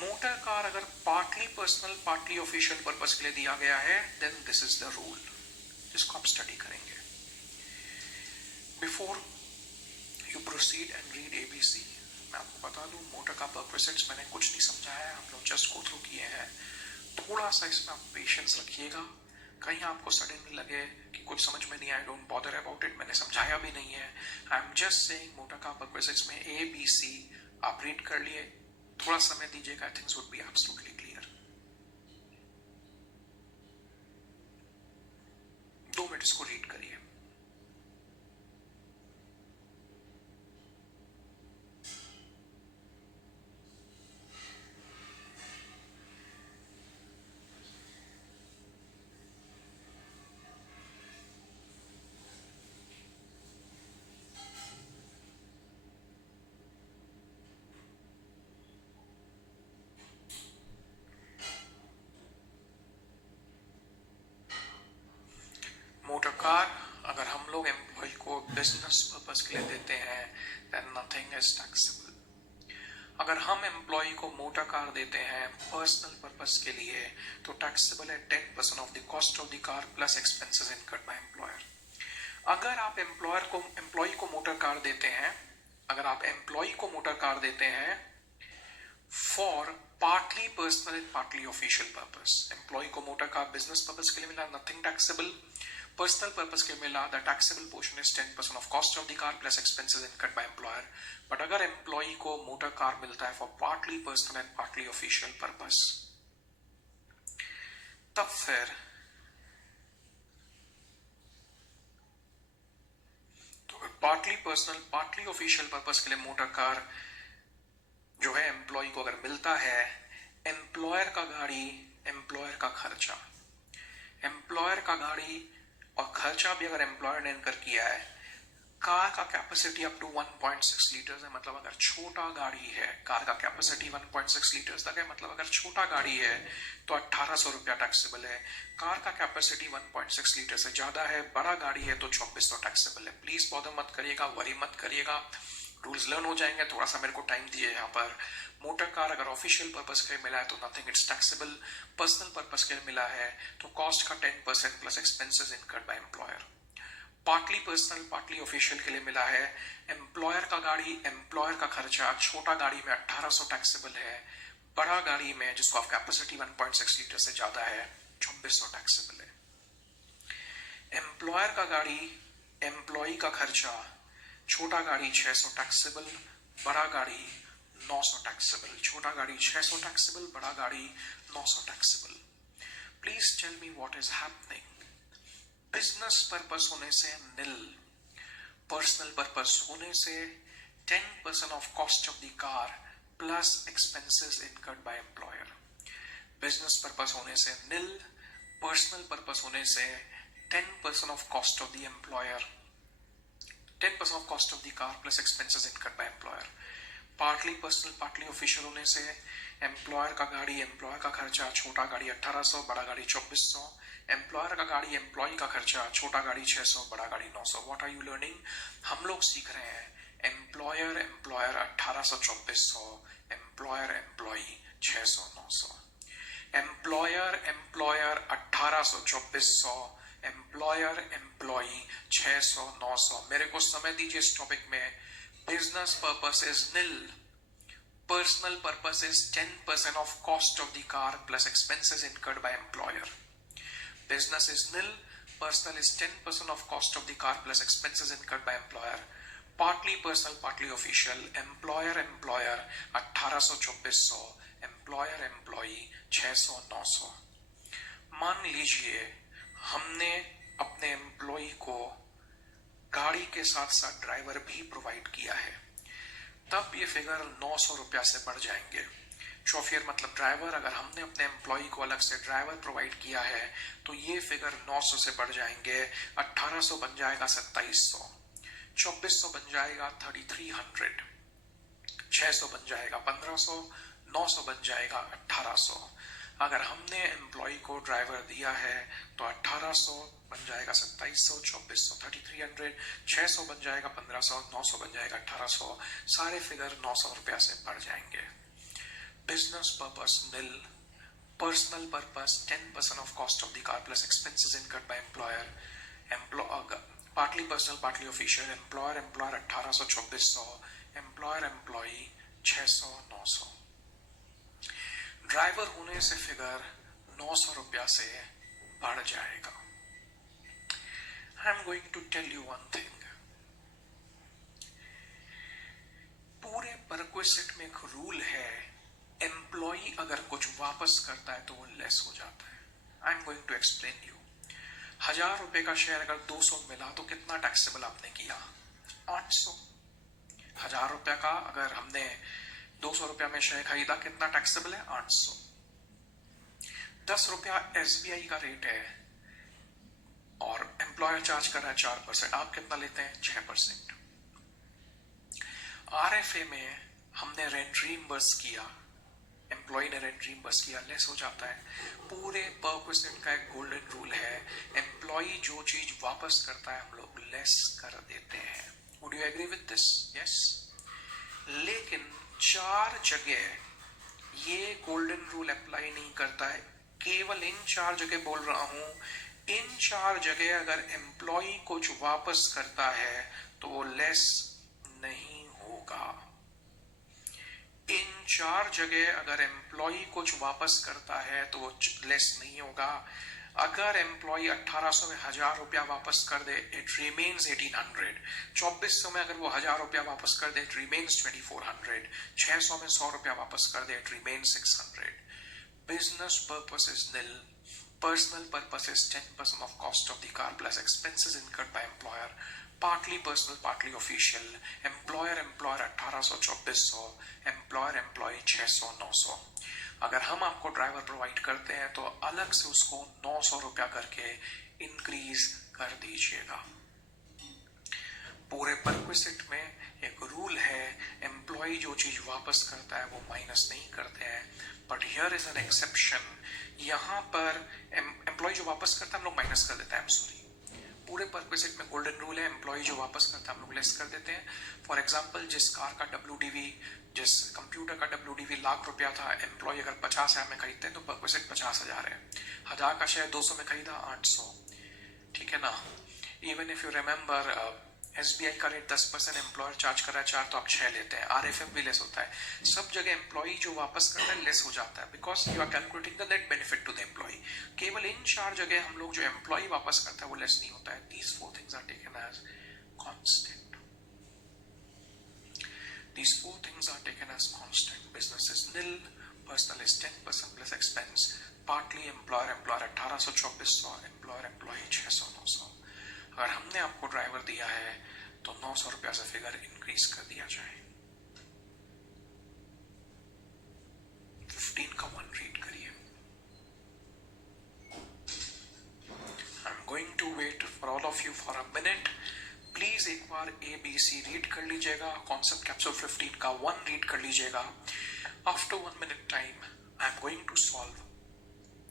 Motor car अगर partly personal partly official purpose के लिए दिया गया है, then this is the rule, जिसको आप स्टडी करेंगे. Before you proceed and read ABC, मैं आपको बता दूं, मोटर कार पर्क्विजिट्स मैंने कुछ नहीं समझाया है, हम लोग जस्ट गो थ्रू किए हैं. थोड़ा सा इसमें आप पेशेंस रखिएगा. कहीं आपको सडनली लगे कि कुछ समझ में नहीं आया, डोंट बॉदर अबाउट इट, मैंने समझाया भी नहीं है. I am just saying motor car perquisites में ए बी सी आप रीड कर लिए, थोड़ा समय दीजिएगा, things would be absolutely clear. 2 minute इसको रीड करिए. मोटर कार अगर हम लोग बिजनेस पर्पस के लिए देते हैं, then nothing is taxable. अगर हम एम्प्लॉय को मोटर कार देते हैं पर्सनल पर्पस के लिए तो टैक्सेबल है 10% of the cost of the car plus expenses incurred by employer. अगर आप एम्प्लॉय को मोटर कार देते हैं, अगर आप एम्प्लॉय को मोटर कार देते हैं for partly personal and partly official purpose, employee को मोटर कार बिजनेस पर्पस के लिए मिला, नथिंग टैक्सेबल. पर्सनल पर्पस के मिला, the taxable portion is 10% of cost of the car plus expenses incurred by employer. But अगर employee को motor car मिलता है for partly personal and partly official purpose, तब फिर partly personal partly official purpose के लिए मोटर कार जो है एम्प्लॉय को अगर मिलता है, एम्प्लॉयर का गाड़ी, एम्प्लॉयर का खर्चा, एम्प्लॉयर का गाड़ी और खर्चा भी अगर एम्प्लॉयर ने इनकर किया है. कार का कैपेसिटी अप टू 1.6 लीटर्स है, मतलब अगर छोटा गाड़ी है, कार का कैपेसिटी 1.6 लीटर्स तक है, मतलब अगर छोटा गाड़ी है तो 1800 रुपया टैक्सेबल है. कार का कैपेसिटी 1.6 लीटर से ज्यादा है, बड़ा गाड़ी है तो 2400 टैक्सेबल है. प्लीज बॉदर मत करिएगा, वरी मत करिएगा, रूल्स लर्न हो जाएंगे. थोड़ा सा मेरे को टाइम दिए यहाँ पर. मोटर कार अगर ऑफिशियल पर्पस के लिए मिला है तो nothing it's taxable. Personal purpose के लिए मिला है तो कॉस्ट का 10% plus expenses incurred by employer. Partly personal partly official के लिए मिला है, एम्प्लॉयर का गाड़ी, एम्प्लॉयर का खर्चा, छोटा गाड़ी में 1800 टैक्सेबल है, बड़ा गाड़ी में जिसको आप कैपेसिटी 1.6 लीटर से ज्यादा है 2400 टैक्सेबल है. एम्प्लॉयर का गाड़ी, एम्प्लॉय का खर्चा, छोटा गाड़ी 600 टैक्सेबल, बड़ा गाड़ी 900 टैक्सेबल. छोटा गाड़ी 600 टैक्सेबल, बड़ा गाड़ी 900 taxable. Please tell me what is happening. Business purpose होने से निल, पर्सनल पर्पस होने से 10% of cost of the car plus expenses incurred by employer. Business purpose होने से निल, पर्सनल पर्पस होने से 10% of cost of the employer, 10% of cost of the car plus expenses incurred by employer. Partly personal partly official होने से employer का गाड़ी, employer का खर्चा, छोटा गाड़ी 1800, बड़ा गाड़ी 2400. एम्प्लॉयर का गाड़ी, एम्प्लॉय का खर्चा, छोटा गाड़ी 600, बड़ा गाड़ी 900. What are you learning? हम लोग सीख रहे हैं employer, employer 1800 2400, employer employee 600 900. Employer employer 1800 2400, employer employee 600 900. मेरे को समय दीजिए इस टॉपिक में. Business purpose is nil, personal purpose is 10% of cost of the car plus expenses incurred by employer. Business is nil, personal is 10% of cost of the car plus expenses incurred by employer. Partly personal, partly official. Employer employer 1800 2400, employer employee 600 900. मान लीजिए हमने अपने employ को गाड़ी के साथ साथ driver भी प्रोवाइड किया है, तब ये फिगर 900 रुपया से बढ़ जाएंगे. शोफियर मतलब ड्राइवर. अगर हमने अपने एम्प्लॉय को अलग से ड्राइवर प्रोवाइड किया है तो ये फिगर 900 से बढ़ जाएंगे. 1800 बन जाएगा 2700, 2400 बन जाएगा 3300, 600 बन जाएगा 1500, 900 बन जाएगा 1800. अगर हमने एम्प्लॉय को ड्राइवर दिया है तो 1800 बन जाएगा 2700, 2400 3300, 600 बन जाएगा 1500, 900 बन जाएगा 1800. सारे फिगर 900 रुपया से बढ़ जाएंगे. Business purpose nil, personal purpose 10% of cost of the car plus expenses incurred by employer. Partly personal partly official. Employer employer 1800 2400, employer employee 600 900. Driver होने से फिगर 900 रुपया से बढ़ जाएगा. I am going to tell you one thing. पूरे परक्विसिट में एक rule है, एम्प्लॉय अगर कुछ वापस करता है तो वो लेस हो जाता है. I am going to explain you. 1000 रुपए का शेयर अगर 200 मिला तो कितना टैक्सेबल आपने किया? 800. 1000 रुपया का अगर हमने 200 रुपया में शेयर खरीदा, कितना टैक्सेबल है? 800. 10 रुपया एसबीआई का रेट है और एम्प्लॉयर चार्ज कर रहा है 4%. आप कितना लेते हैं? 6%. आरएफए में हमने रेंट रीइंबर्स किया एम्प्लॉय ने रेंट रीइंबर्स किया, लेस हो जाता है। पूरे परक्विजिट का एक गोल्डन रूल है, एम्प्लॉय जो चीज वापस करता है हम लोग लेस कर देते हैं। Would you agree with this? Yes. लेकिन 4 जगह ये गोल्डन रूल अप्लाई नहीं करता है, केवल इन 4 जगह बोल रहा हूं। इन 4 जगह अगर एम्प्लॉय कुछ वापस करता है तो वो लेस नहीं होगा। इन 4 जगह अगर एम्प्लॉय कुछ वापस करता है तो वो लेस नहीं होगा। अगर एम्प्लॉय 1800 में 1000 रुपया वापस कर दे, इट रिमेन्स 1800। 2400 में अगर वो 1000 रुपया वापस कर दे, इट रिमेन्स 2400। 600 में 100 रुपया वापस कर दे, it remains 600। Business purpose is nil. Personal purpose is 10% of cost of the car plus expenses incurred by employer. Partly personal, partly official. Employer 1800 2400, employer employee 600 900। अगर हम आपको ड्राइवर प्रोवाइड करते हैं तो अलग से उसको 900 रुपया करके इंक्रीज कर दीजिएगा। पूरे परक्विजिट में एक रूल है, एम्प्लॉय जो चीज वापस करता है वो माइनस नहीं करते हैं। But here is an exception. यहां पर एम्प्लॉय जो वापस करता है हम लोग माइनस कर देते हैं। पूरे परक्विजिट में गोल्डन रूल है, एम्प्लॉय जो वापस करता है हम लोग लेस कर देते हैं। फॉर एग्जांपल, जिस कार का WDV, जिस कंप्यूटर का WDV लाख रुपया था, एम्प्लॉय अगर 50,000 में खरीदते हैं तो परक्विजिट 50,000 है। 1000 का शेयर 200 में खरीदा, 800। ठीक है ना? Even if you remember, SBI का रेट 10%, एम्प्लॉयर चार्ज कर रहा है 4, तो आप 6 लेते हैं। RFM भी लेस होता है। सब जगह एम्प्लॉय जो वापस करता है लेस हो जाता है, because you are calculating the net benefit to the employee. केवल इन 4 जगह हम लोग जो एम्प्लॉय वापस करता है वो लेस नहीं होता है। These 4 things are taken as constant. These 4 things are taken as constant. Business is nil, personal is 10% plus expense, partly employer 1800 2400, employer employee 600 900। अगर हमने आपको ड्राइवर दिया है तो 900 रुपया से फिगर इंक्रीज कर दिया जाए। 15 का 1 रीड करिए। I am going to wait for all of you for a minute. Please एक बार ABC रीड कर लीजिएगा, कॉन्सेप्ट कैप्सूल 15 का 1 रीड कर लीजिएगा। After 1 minute time I am going to solve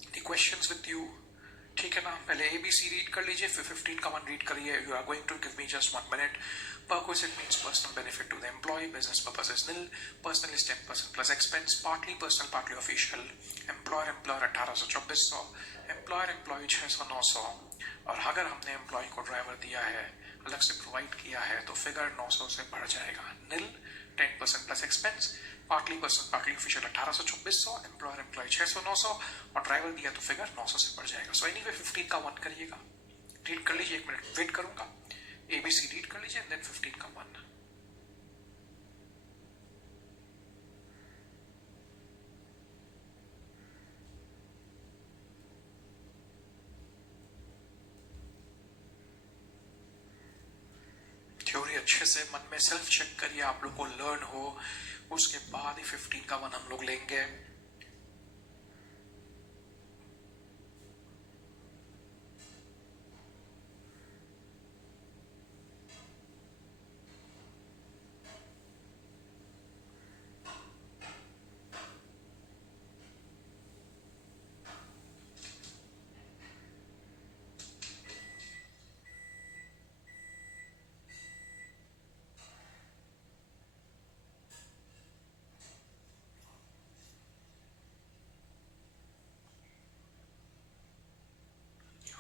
the questions with you. ठीक है ना? पहले ABC रीड कर लीजिए, फिर 15 का 1 रीड करिए। You are going to give me just 1 minute. Perquisite means personal benefit to the employee. Business purpose is nil. Personal is 10% plus expense. Partly personal, partly official. Employer 1800 2400. Employer employee 600 900। और अगर हमने employ को driver दिया है, अलग से provide किया है, तो फिगर 900 से बढ़ जाएगा। nil, 10% plus expense, partly person partly official 1800 2400, employer employee 600 900, और ड्राइवर दिया तो फिगर 900 से बढ़ जाएगा। सो एनीवे 15 का 1 करिएगा। रीड कर लीजिए, 1 मिनट वेट करूंगा। ABC रीड कर लीजिए एंड देन 15 का 1। थ्योरी अच्छे से मन में सेल्फ चेक करिए, आप लोग को लर्न हो, उसके बाद ही 15 का 1 हम लोग लेंगे।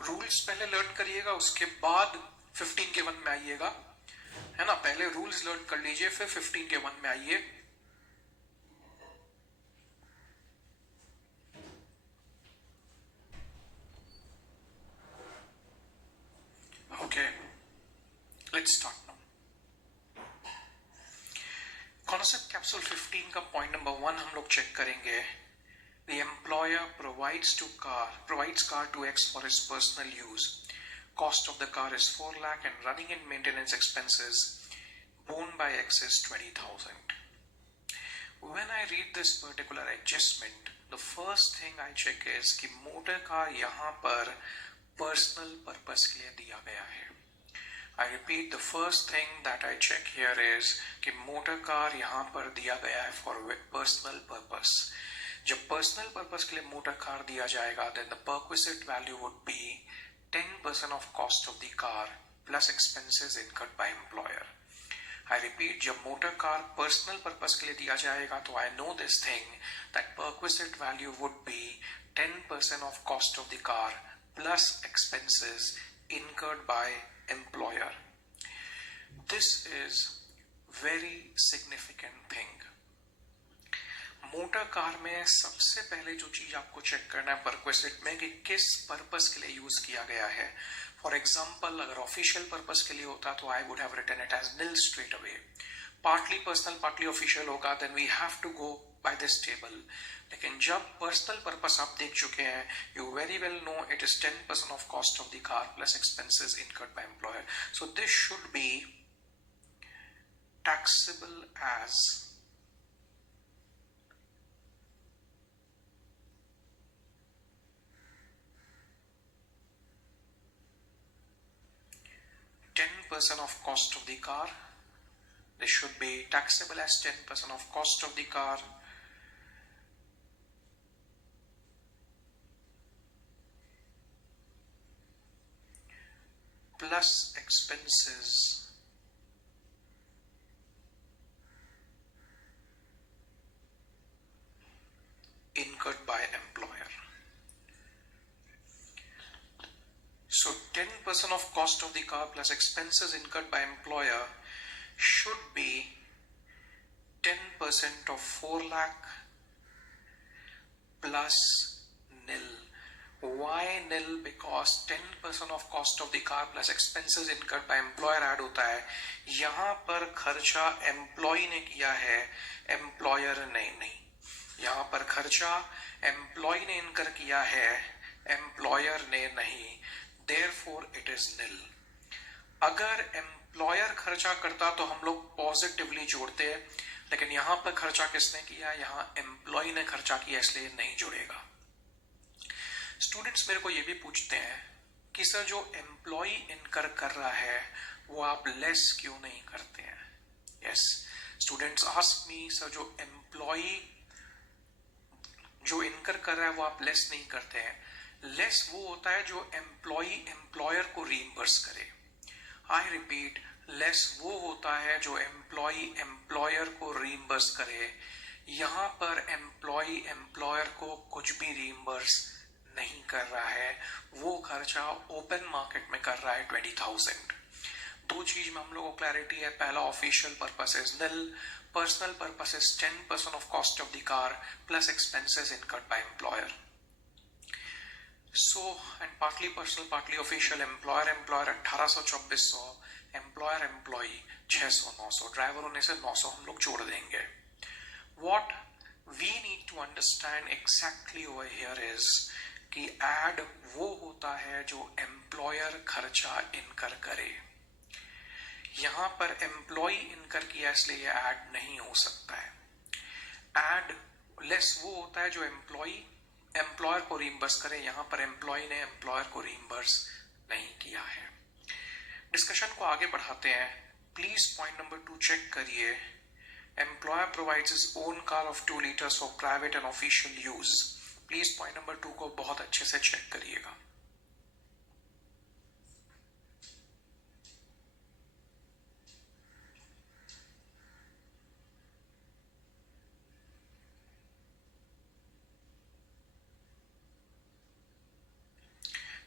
रूल्स पहले लर्न करिएगा, उसके बाद 15 के 1 में आइएगा, है ना? पहले रूल्स लर्न कर लीजिए, फिर 15 के 1 में आइए। Okay, let's start now. Concept capsule 15 का पॉइंट नंबर 1 हम लोग चेक करेंगे। The employer provides car to X for his personal use. Cost of the car is 4 lakh and running and maintenance expenses borne by X is 20,000. When I read this particular adjustment, the first thing I check is कि motor car यहाँ पर personal purpose के लिए दिया गया है। I repeat, the first thing that I check here is कि motor car यहाँ पर दिया गया है for personal purpose. जब पर्सनल पर्पस के लिए मोटर कार दिया जाएगा then the perquisite value would be 10% of cost of the car plus expenses incurred by employer. I repeat, जब मोटर कार पर्सनल पर्पस के लिए दिया जाएगा तो I know this thing that perquisite value would be 10% of cost of the car plus expenses incurred by employer. This is very significant thing. Motor car में सबसे पहले जो चीज आपको चेक करना है परक्विसिट में कि किस पर्पस के लिए यूज किया गया है. फॉर एग्जाम्पल अगर ऑफिशियल पर्पस के लिए होता तो I would have written it as nil straight away. Partly personal partly official होगा then we have to go by this table. लेकिन जब पर्सनल पर्पस आप देख चुके हैं you very well know it is 10% of cost of the car plus expenses incurred by employer. So this should be taxable as 10% of cost of the car. This should be taxable as 10% of cost of the car plus expenses incurred by employer. So 10% of cost of the car plus expenses incurred by employer should be 10% of 4 lakh plus nil. Why nil? Because 10% of cost of the car plus expenses incurred by employer add होता है. यहाँ पर खर्चा employ ने किया है, employer ने नहीं. यहाँ पर खर्चा एम्प्लॉय ने इनकर किया है, एम्प्लॉयर ने नहीं. Therefore it is nil. अगर एम्प्लॉयर खर्चा करता तो हम लोग पॉजिटिवली जोड़ते हैं, लेकिन यहां पर खर्चा किसने किया, यहां एम्प्लॉय ने खर्चा किया, इसलिए नहीं जुड़ेगा. स्टूडेंट्स मेरे को ये भी पूछते हैं कि सर जो एम्प्लॉय इनकर कर रहा है वो आप लेस क्यों नहीं करते हैं. Yes, students ask me sir जो एम्प्लॉय जो इनकर कर रहा है वो आप लेस नहीं करते हैं. लेस वो होता है जो एम्प्लॉय एम्प्लॉयर को रीइंबर्स करे. आई रिपीट, लेस वो होता है जो एम्प्लॉय एम्प्लॉयर को रीइंबर्स करे. यहां पर एम्प्लॉय एम्प्लॉयर को कुछ भी रीइंबर्स नहीं कर रहा है, वो खर्चा ओपन मार्केट में कर रहा है 20,000. दो चीज में हम लोगों को क्लैरिटी है. पहला, official purpose is nil, personal purpose is 10% of cost of the car plus expenses incurred by employer. So, and partly personal, partly official, employer 1800-2400, employer employee 600-900, driver होने से 900 हम लोग जोड़ देंगे. What we need to understand exactly over here is कि add वो होता है जो एम्प्लॉयर खर्चा इनकर करे. यहां पर एम्प्लॉय इनकर किया इसलिए ये एड नहीं हो सकता है. एड लेस वो होता है जो एम्प्लॉयर को रीइंबर्स करे. यहां पर एम्प्लॉय ने एम्प्लॉयर को रीइंबर्स नहीं किया है. डिस्कशन को आगे बढ़ाते हैं. प्लीज पॉइंट नंबर 2 चेक करिए. Employer provides his own car of 2 liters for private and official use. Please point number 2 को बहुत अच्छे से चेक करिएगा.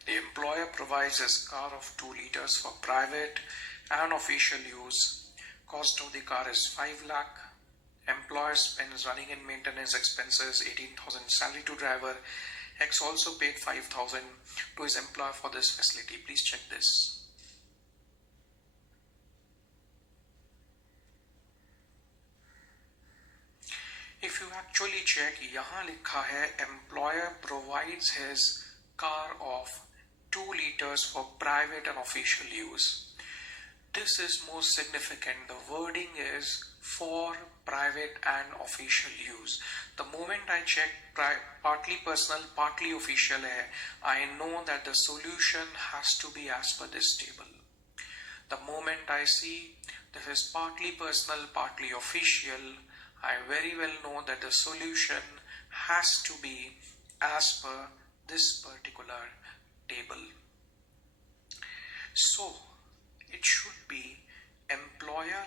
The employer provides his car of 2 liters for private and official use. Cost of the car is 5 lakh. Employer spends running and maintenance expenses 18,000 salary to driver. X also paid 5,000 to his employer for this facility. Please check this. If you actually check, यहाँ लिखा है employer provides his car of 2 liters for private and official use. This is most significant. The wording is for private and official use. The moment I check partly personal, partly official hai, I know that the solution has to be as per this table. The moment I see this is partly personal, partly official, I very well know that the solution has to be as per this particular table. So it should be employer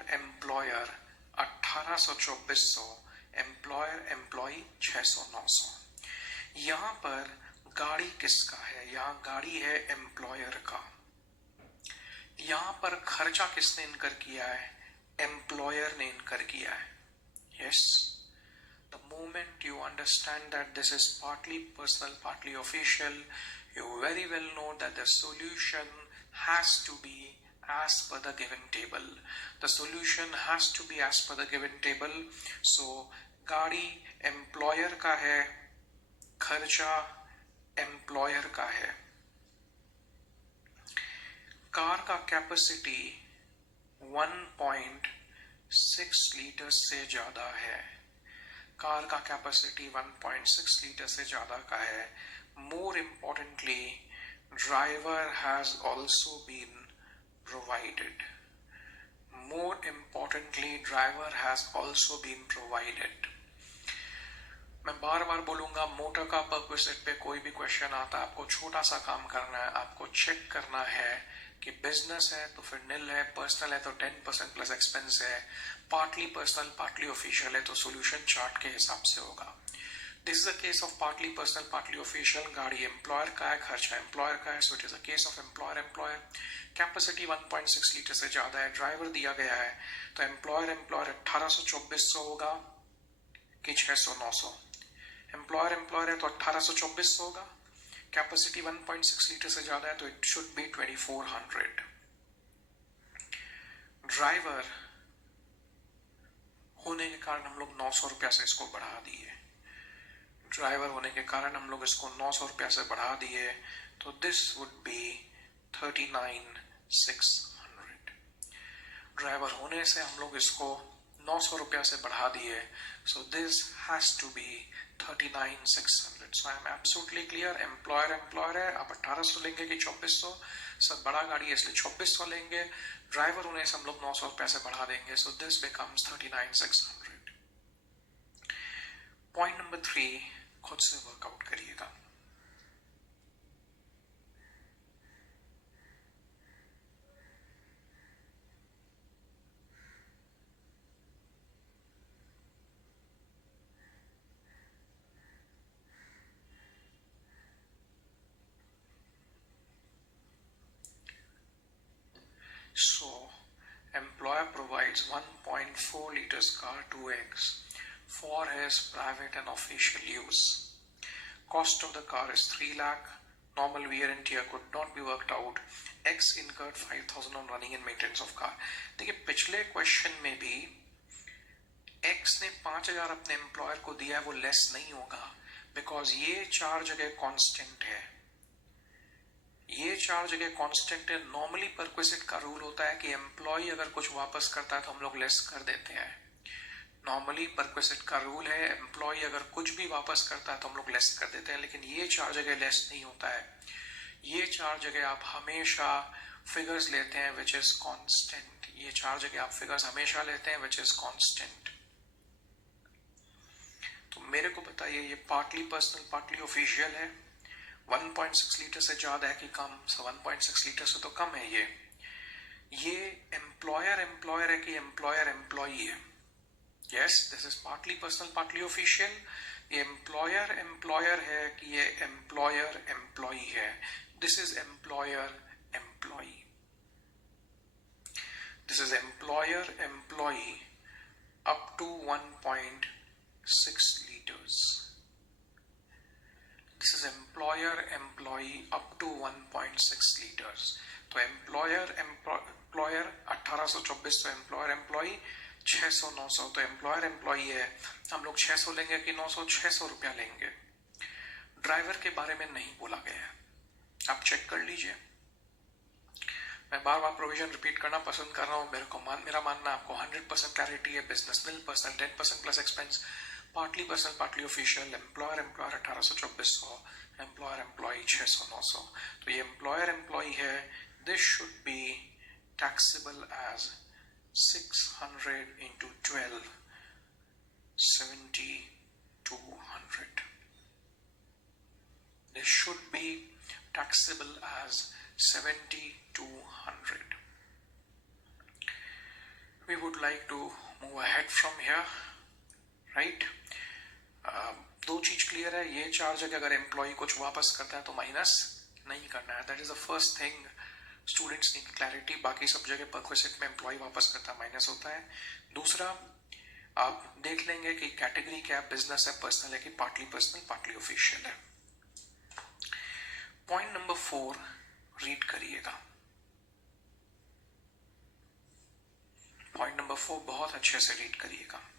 1800-2400, employer employee 600-900। यहां पर गाड़ी किसका है? यहां गाड़ी है employer का। यहां पर खर्चा किसने इनकर किया है? एम्प्लॉयर ने इनकर किया है। Yes, the moment you understand that this is partly personal, partly official, you very well know that the solution has to be as per the given table. The solution has to be as per the given table. So गाड़ी employer का है, खर्चा employer का है। Car का capacity 1.6 litre से ज्यादा है। कार का कैपेसिटी 1.6 लीटर से ज्यादा का है। More importantly, driver has also been provided. More importantly, driver has also been provided. मैं बार बार बोलूंगा, मोटर का परक्विजिट पे कोई भी क्वेश्चन आता है, आपको छोटा सा काम करना है, आपको चेक करना है कि बिजनेस है तो फिर निल है, पर्सनल है तो 10% प्लस एक्सपेंस है, पार्टली पर्सनल पार्टली ऑफिशियल है तो सॉल्यूशन चार्ट के हिसाब से होगा। This is a case of partly personal partly official. गाड़ी एम्प्लॉयर का है, खर्चा एम्प्लॉयर का है, so it is a case of employer. Capacity 1.6 litre से ज्यादा है, ड्राइवर दिया गया है, तो एम्प्लॉयर 1800-2400 होगा कि 600-900? एम्प्लॉयर है तो 1800-2400 होगा। कैपेसिटी 1.6 लीटर से ज्यादा है तो इट शुड बी 2400। ड्राइवर होने के कारण हम लोग 900 रुपया से इसको बढ़ा दिए। ड्राइवर होने के कारण हम लोग इसको 900 रुपया से बढ़ा दिए, तो दिस वुड बी 39,600। ड्राइवर होने से हम लोग इसको 900 रुपया से बढ़ा दिए, so this has to be 39,600। So I am absolutely clear, employer है, आप 1800 लेंगे कि 2400? सब बड़ा गाड़ी है इसलिए 2400 लेंगे। ड्राइवर होने से हम लोग 900 रुपया से बढ़ा देंगे, so this becomes 39,600। Point number 3 खुद से वर्कआउट करिएगा। So, employer provides 1.4 liters car to X for his private and official use. Cost of the car is 3 lakh. Normal wear and tear could not be worked out. X incurred 5,000 on running and maintenance of car. देखिए पिछले question में भी X ने 5,000 अपने employer को दिया है, वो लेस नहीं होगा, बिकॉज ये 4 जगह कांस्टेंट है। ये 4 जगह कांस्टेंट है। नॉर्मली परक्विजिट का रूल होता है कि एम्प्लॉय अगर कुछ वापस करता है तो हम लोग लेस कर देते हैं। नॉर्मली परक्विजिट का रूल है, एम्प्लॉय अगर कुछ भी वापस करता है तो हम लोग लेस कर देते हैं, लेकिन ये 4 जगह लेस नहीं होता है। ये 4 जगह आप हमेशा फिगर्स लेते हैं विच इज कांस्टेंट। ये 4 जगह आप फिगर्स हमेशा लेते हैं विच इज कांस्टेंट। तो मेरे को बताइए, ये पार्टली पर्सनल पार्टली ऑफिशियल है, 1.6 लीटर से ज्यादा है कि कम? 1.6 लीटर से तो कम है। ये एम्प्लॉयर है कि एम्प्लॉयर एम्प्लॉई है? Yes, this is partly personal partly official. ये एम्प्लॉयर है कि ये एम्प्लॉयर एम्प्लॉई है? This is employer employee. This is employer employee up to 1.6 liters. This is employer employee up to 1.6 liters. तो employer 1824, तो employer employee 600-900, तो employer employee है, हम लोग 600 लेंगे कि 900? 600 रुपया लेंगे। ड्राइवर के बारे में नहीं बोला गया है, आप चेक कर लीजिए। मैं बार बार प्रोविजन रिपीट करना पसंद कर रहा हूँ। मेरा मानना आपको 100% क्लैरिटी है। Business nil, personal 10% plus expense, partly personal partly official, employer 1800-2400, employer employee 600-900। तो ये एम्प्लॉयर एम्प्लॉई है, this should be taxable as 600 into 12, 7,200। taxable as 70 to 100. We would like to move ahead from here, right? दो चीज clear है, ये charge है कि अगर एम्प्लॉय कुछ वापस करता है तो माइनस नहीं करना है. That is the first thing students need clarity. बाकी सब जगह परक्विजिट में एम्प्लॉय वापस करता है माइनस होता है. दूसरा, आप देख लेंगे कि कैटेगरी क्या है, बिजनेस है, पर्सनल है कि पार्टली पर्सनल पार्टली ऑफिशियल है. पॉइंट नंबर 4 रीड करिएगा. पॉइंट नंबर 4 बहुत अच्छे से रीड करिएगा.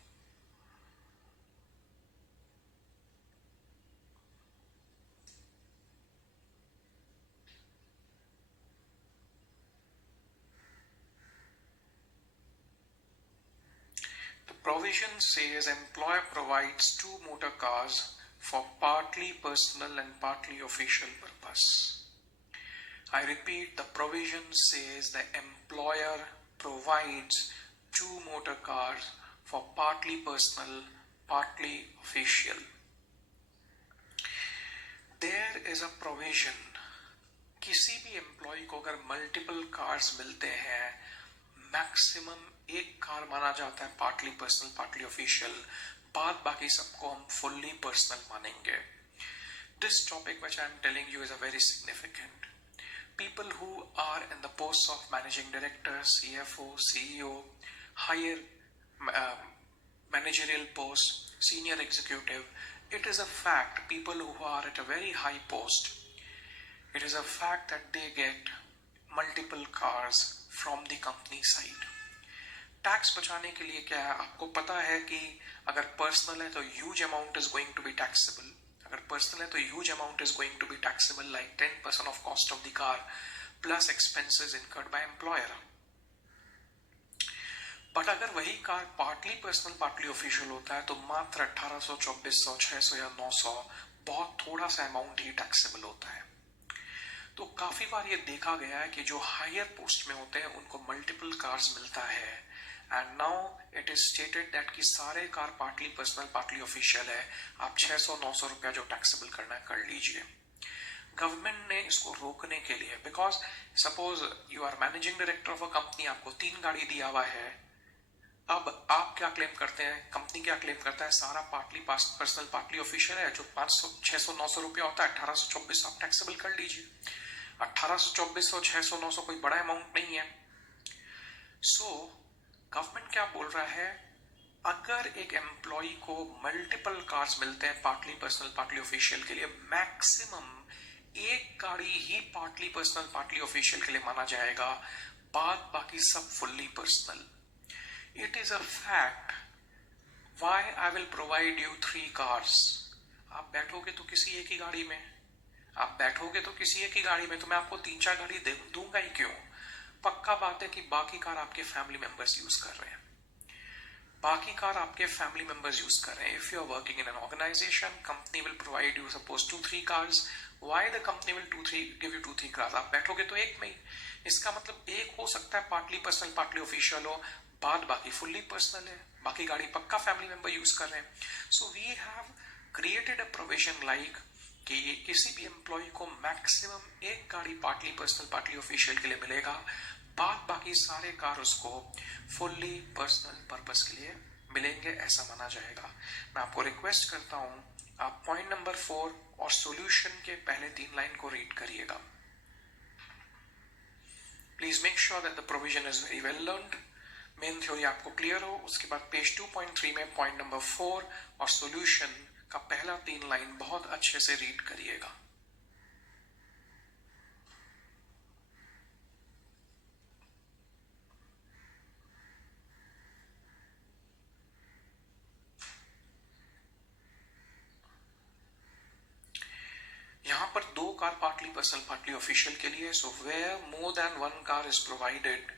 Provision says employer provides 2 motor cars for partly personal and partly official purpose. I repeat, the provision says the employer provides 2 motor cars for partly personal, partly official. There is a provision. किसी भी employ को अगर multiple cars मिलते हैं, maximum एक car माना जाता है पार्टली पर्सनल पार्टली ऑफिशियल, बाद बाकी सबको हम फुल्ली पर्सनल मानेंगे. This topic which I am telling you is a very significant. People who are in the post of managing director, CFO, CEO, higher managerial post, senior executive, it is a fact, people who are at a very high post, it is a fact that they get multiple cars from the company side. Tax बचाने के लिए क्या है, आपको पता है कि अगर पर्सनल है तो huge amount is going to be taxable. अगर पर्सनल है तो huge amount is going to be taxable, like 10% of cost of the car plus expenses incurred by employer. But अगर वही car partly personal partly official होता है तो मात्र 1800, 2400, 600 या 900, बहुत थोड़ा सा अमाउंट ही टैक्सेबल होता है. तो काफी बार ये देखा गया है कि जो हायर पोस्ट में होते हैं उनको मल्टीपल कार्स मिलता है. And now it is stated that कि सारे car partly personal partly official है, आप 600-900 रुपया जो टैक्सेबल करना है कर लीजिए. गवर्नमेंट ने इसको रोकने के लिए, because suppose you are managing director of a company, आपको 3 गाड़ी दिया हुआ है. अब आप क्या क्लेम करते हैं, कंपनी क्या क्लेम करता है, सारा पार्टली पर्सनल पार्टली ऑफिशियल है, जो 500, 600, 900 रुपया होता है, 1800, 2400 आप टैक्सेबल कर लीजिए. 1800, 2400, 600, 900 कोई बड़ा अमाउंट नहीं है. सो गवर्नमेंट क्या बोल रहा है, अगर एक एम्प्लॉय को मल्टीपल कार्स मिलते हैं पार्टली पर्सनल पार्टली ऑफिशियल के लिए, मैक्सिमम एक गाड़ी ही पार्टली पर्सनल पार्टली ऑफिशियल के लिए माना जाएगा, बाद बाकी सब fully personal. It is a fact. Why I will provide you 3 cars. आप बैठोगे तो किसी एक ही गाड़ी में, आप बैठोगे तो किसी एक ही गाड़ी में, तो मैं आपको 3-4 गाड़ी दूंगा ही क्यों. पक्का बात है कि बाकी कार आपके फैमिली मेंबर्स यूज कर रहे हैं, बाकी कार आपके फैमिली मेंबर्स यूज कर रहे हैं. If you are working in an organisation, company will provide you suppose 2-3 cars. Why the company will give you 2-3 cars. आप बैठोगे तो एक में ही, इसका मतलब एक हो सकता है पार्टली पर्सनल पार्टली ऑफिशियल हो, बाद बाकी फुल्ली पर्सनल है, बाकी गाड़ी पक्का फैमिली मेंबर यूज कर रहे हैं. So we have created a provision like कि किसी भी एम्प्लॉय को मैक्सिमम एक गाड़ी पार्टली पर्सनल पार्टली ऑफिशियल के लिए मिलेगा, बाद बाकी सारे कार उसको फुल्ली पर्सनल पर्पस के लिए मिलेंगे, ऐसा माना जाएगा. मैं आपको रिक्वेस्ट करता हूं, आप पॉइंट नंबर 4 और सॉल्यूशन के पहले 3 लाइन को रीड करिएगा. Please make sure that the provision is very well learned. Main theory आपको क्लियर हो. उसके बाद पेज 2.3 में पॉइंट नंबर 4 और सॉल्यूशन का पहला 3 लाइन बहुत अच्छे से रीड करिएगा. यहां पर 2 car partly personal partly official के लिए. So where more than 1 car is provided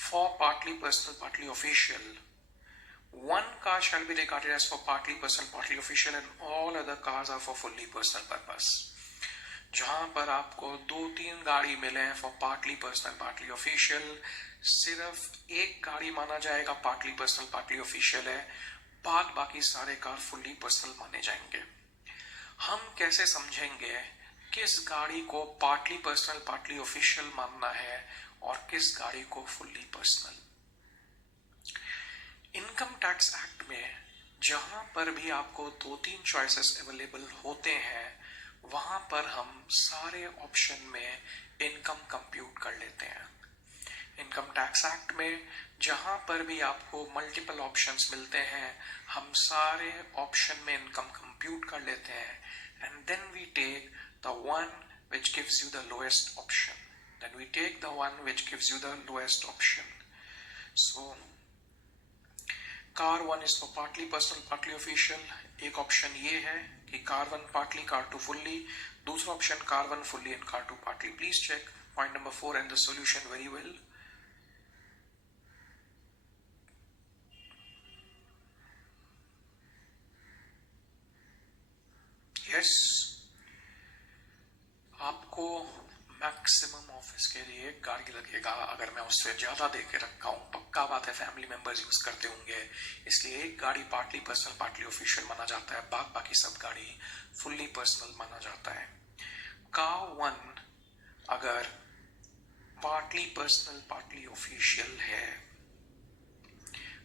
for partly personal partly official, 1 car shall be regarded as for partly personal partly official and all other cars are for fully personal purpose. जहां पर आपको 2-3 गाड़ी मिले हैं for partly personal partly official, सिर्फ एक गाड़ी माना जाएगा partly personal partly official है, बाद बाकी सारे कार fully personal माने जाएंगे. हम कैसे समझेंगे किस गाड़ी को पार्टली पर्सनल पार्टली ऑफिशियल मानना है और किस गाड़ी को fully personal. Income tax act में जहां पर भी आपको दो तीन चॉइसेस अवेलेबल होते हैं वहां पर हम सारे ऑप्शन में इनकम कंप्यूट कर लेते हैं। इनकम टैक्स एक्ट में जहां पर भी आपको मल्टीपल ऑप्शंस मिलते हैं हम सारे ऑप्शन में इनकम कंप्यूट कर लेते हैं and then we take the one which gives you the lowest option. Then we take the one which gives you the lowest option. So car one is for partly personal partly official. एक option ये है कि car one partly car two fully, दूसरा option car one fully and car two partly. Please check point number 4 and the solution very well. Yes, आपको maximum office के लिए एक गाड़ी लगेगा। अगर मैं उससे ज्यादा दे के रखा हूं, पक्का बात है फैमिली मेंबर्स यूज करते होंगे, इसलिए एक गाड़ी पार्टली पर्सनल पार्टली ऑफिशियल माना जाता है, बाकी सब गाड़ी फुल्ली पर्सनल माना जाता है। कार वन अगर पार्टली पर्सनल पार्टली ऑफिशियल है,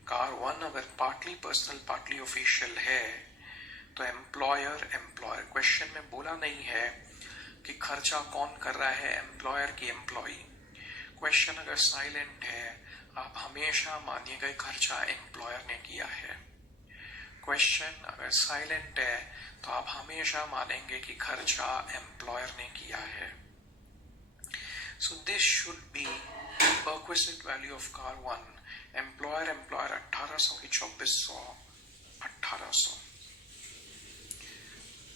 कार वन अगर पार्टली पर्सनल पार्टली ऑफिशियल है तो एम्प्लॉयर क्वेश्चन में बोला नहीं है कि खर्चा कौन कर रहा है, एम्प्लॉयर की एम्प्लॉई। क्वेश्चन अगर साइलेंट है आप हमेशा मानिएगा खर्चा एम्प्लॉयर ने किया है। क्वेश्चन अगर साइलेंट है तो आप हमेशा मानेंगे कि खर्चा एम्प्लॉयर ने किया है। सो this should B perquisite value of car one. Employer 1800 की 2400 1800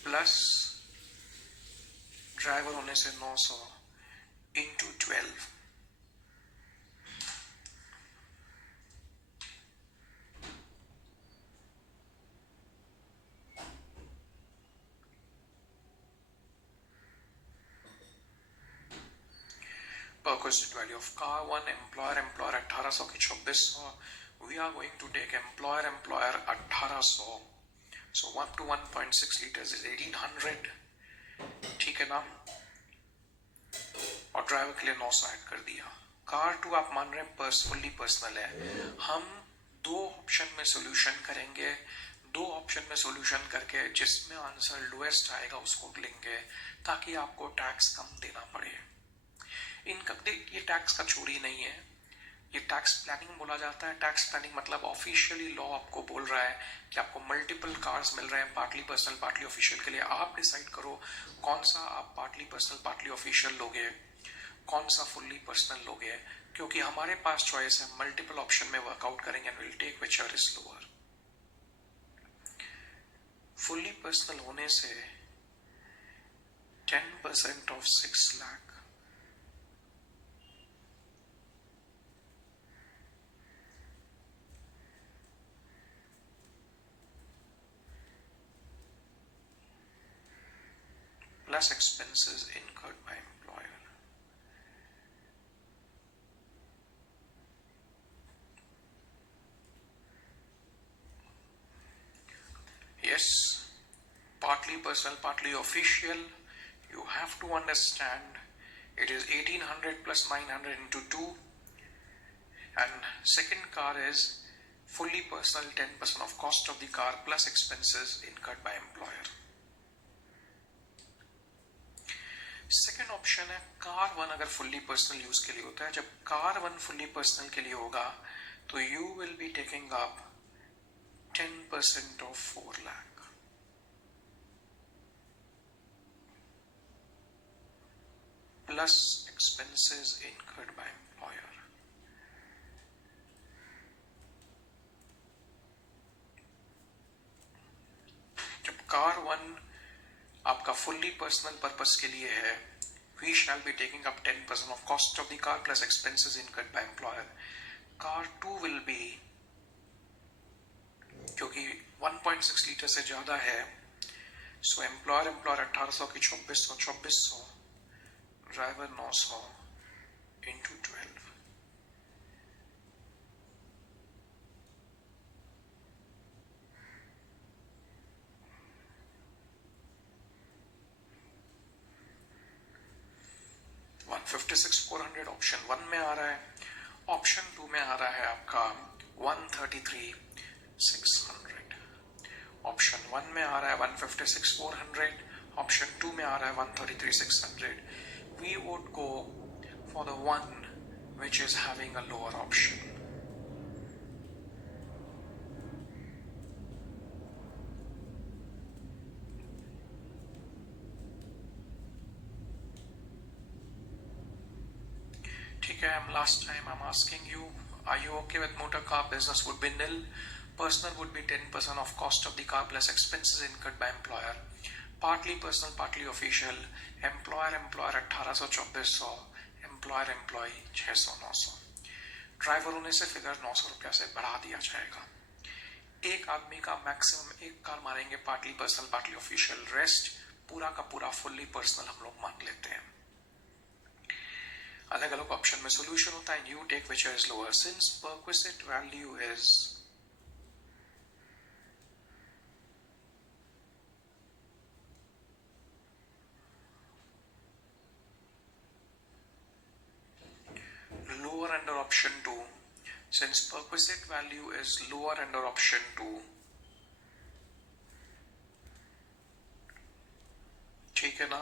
प्लस ड्राइवर होने से 900 into 12। Perquisite value of car one, employer 1800 की 2400। We are going to take employer 1800, so 1 to 1.6 liters is 1800, ठीक है ना। और ड्राइवर के लिए 900 ऐड कर दिया। कार टू आप मान रहे हैं फुल्ली पर्सनल है। हम दो ऑप्शन में सॉल्यूशन करेंगे, दो ऑप्शन में सॉल्यूशन करके जिसमें आंसर लोएस्ट आएगा उसको लेंगे ताकि आपको टैक्स कम देना पड़े। इनकम ये टैक्स का चोरी नहीं है, ये टैक्स प्लानिंग बोला जाता है। टैक्स प्लानिंग मतलब ऑफिशियली लॉ आपको बोल रहा है कि आपको मल्टीपल कार्स मिल रहे हैं पार्टली पर्सनल पार्टली ऑफिशियल के लिए। आप डिसाइड करो कौन सा आप पार्टली पर्सनल पार्टली ऑफिशियल लोगे, कौन सा फुल्ली पर्सनल लोगे, क्योंकि हमारे पास चॉइस है। मल्टीपल ऑप्शन में वर्कआउट करेंगे and will take whichever is lower. Fully personal होने से 10% of 6 lakh plus expenses incurred by employer. Yes, partly personal, partly official. You have to understand it is 1800 plus 900 into 2. And second car is fully personal, 10% of cost of the car plus expenses incurred by employer. Second option है car one अगर fully personal use के लिए होता है। जब car one fully personal के लिए होगा तो you will be taking up 10% of 4 lakh plus expenses incurred by employer. जब कार वन आपका फुल्ली पर्सनल पर्पस के लिए है, we shall be taking up 10% of cost of the car plus expenses incurred by employer. Car 2 will be, क्योंकि 1.6 litre से ज्यादा है, सो employer 1800 की 2400 ड्राइवर 900 इंटू 12। 156,400 ऑप्शन 1 में आ रहा है, ऑप्शन 2 में आ रहा है आपका 133,600, ऑप्शन 1 में आ रहा है 156,400, ऑप्शन 2 में आ रहा है 133,600. We would go for the one which is having a lower option. ठीक है, last time I'm asking you, are you okay with motor car business would be nil, personal would be 10% of cost of the car plus expenses incurred by employer, partly personal partly official, employer 1800-2400, employer employee 600-900. Driver होने से figure 900 रुपया से बढ़ा दिया जाएगा. एक आदमी का मैक्सिमम एक कार मारेंगे partly personal partly official, rest पूरा का पूरा फुल्ली पर्सनल हम लोग मान लेते हैं. अलग अलग ऑप्शन में सॉल्यूशन होता है. You take which is lower. Since perquisite value is lower under option 2, since perquisite value is lower under option 2, ठीक है ना.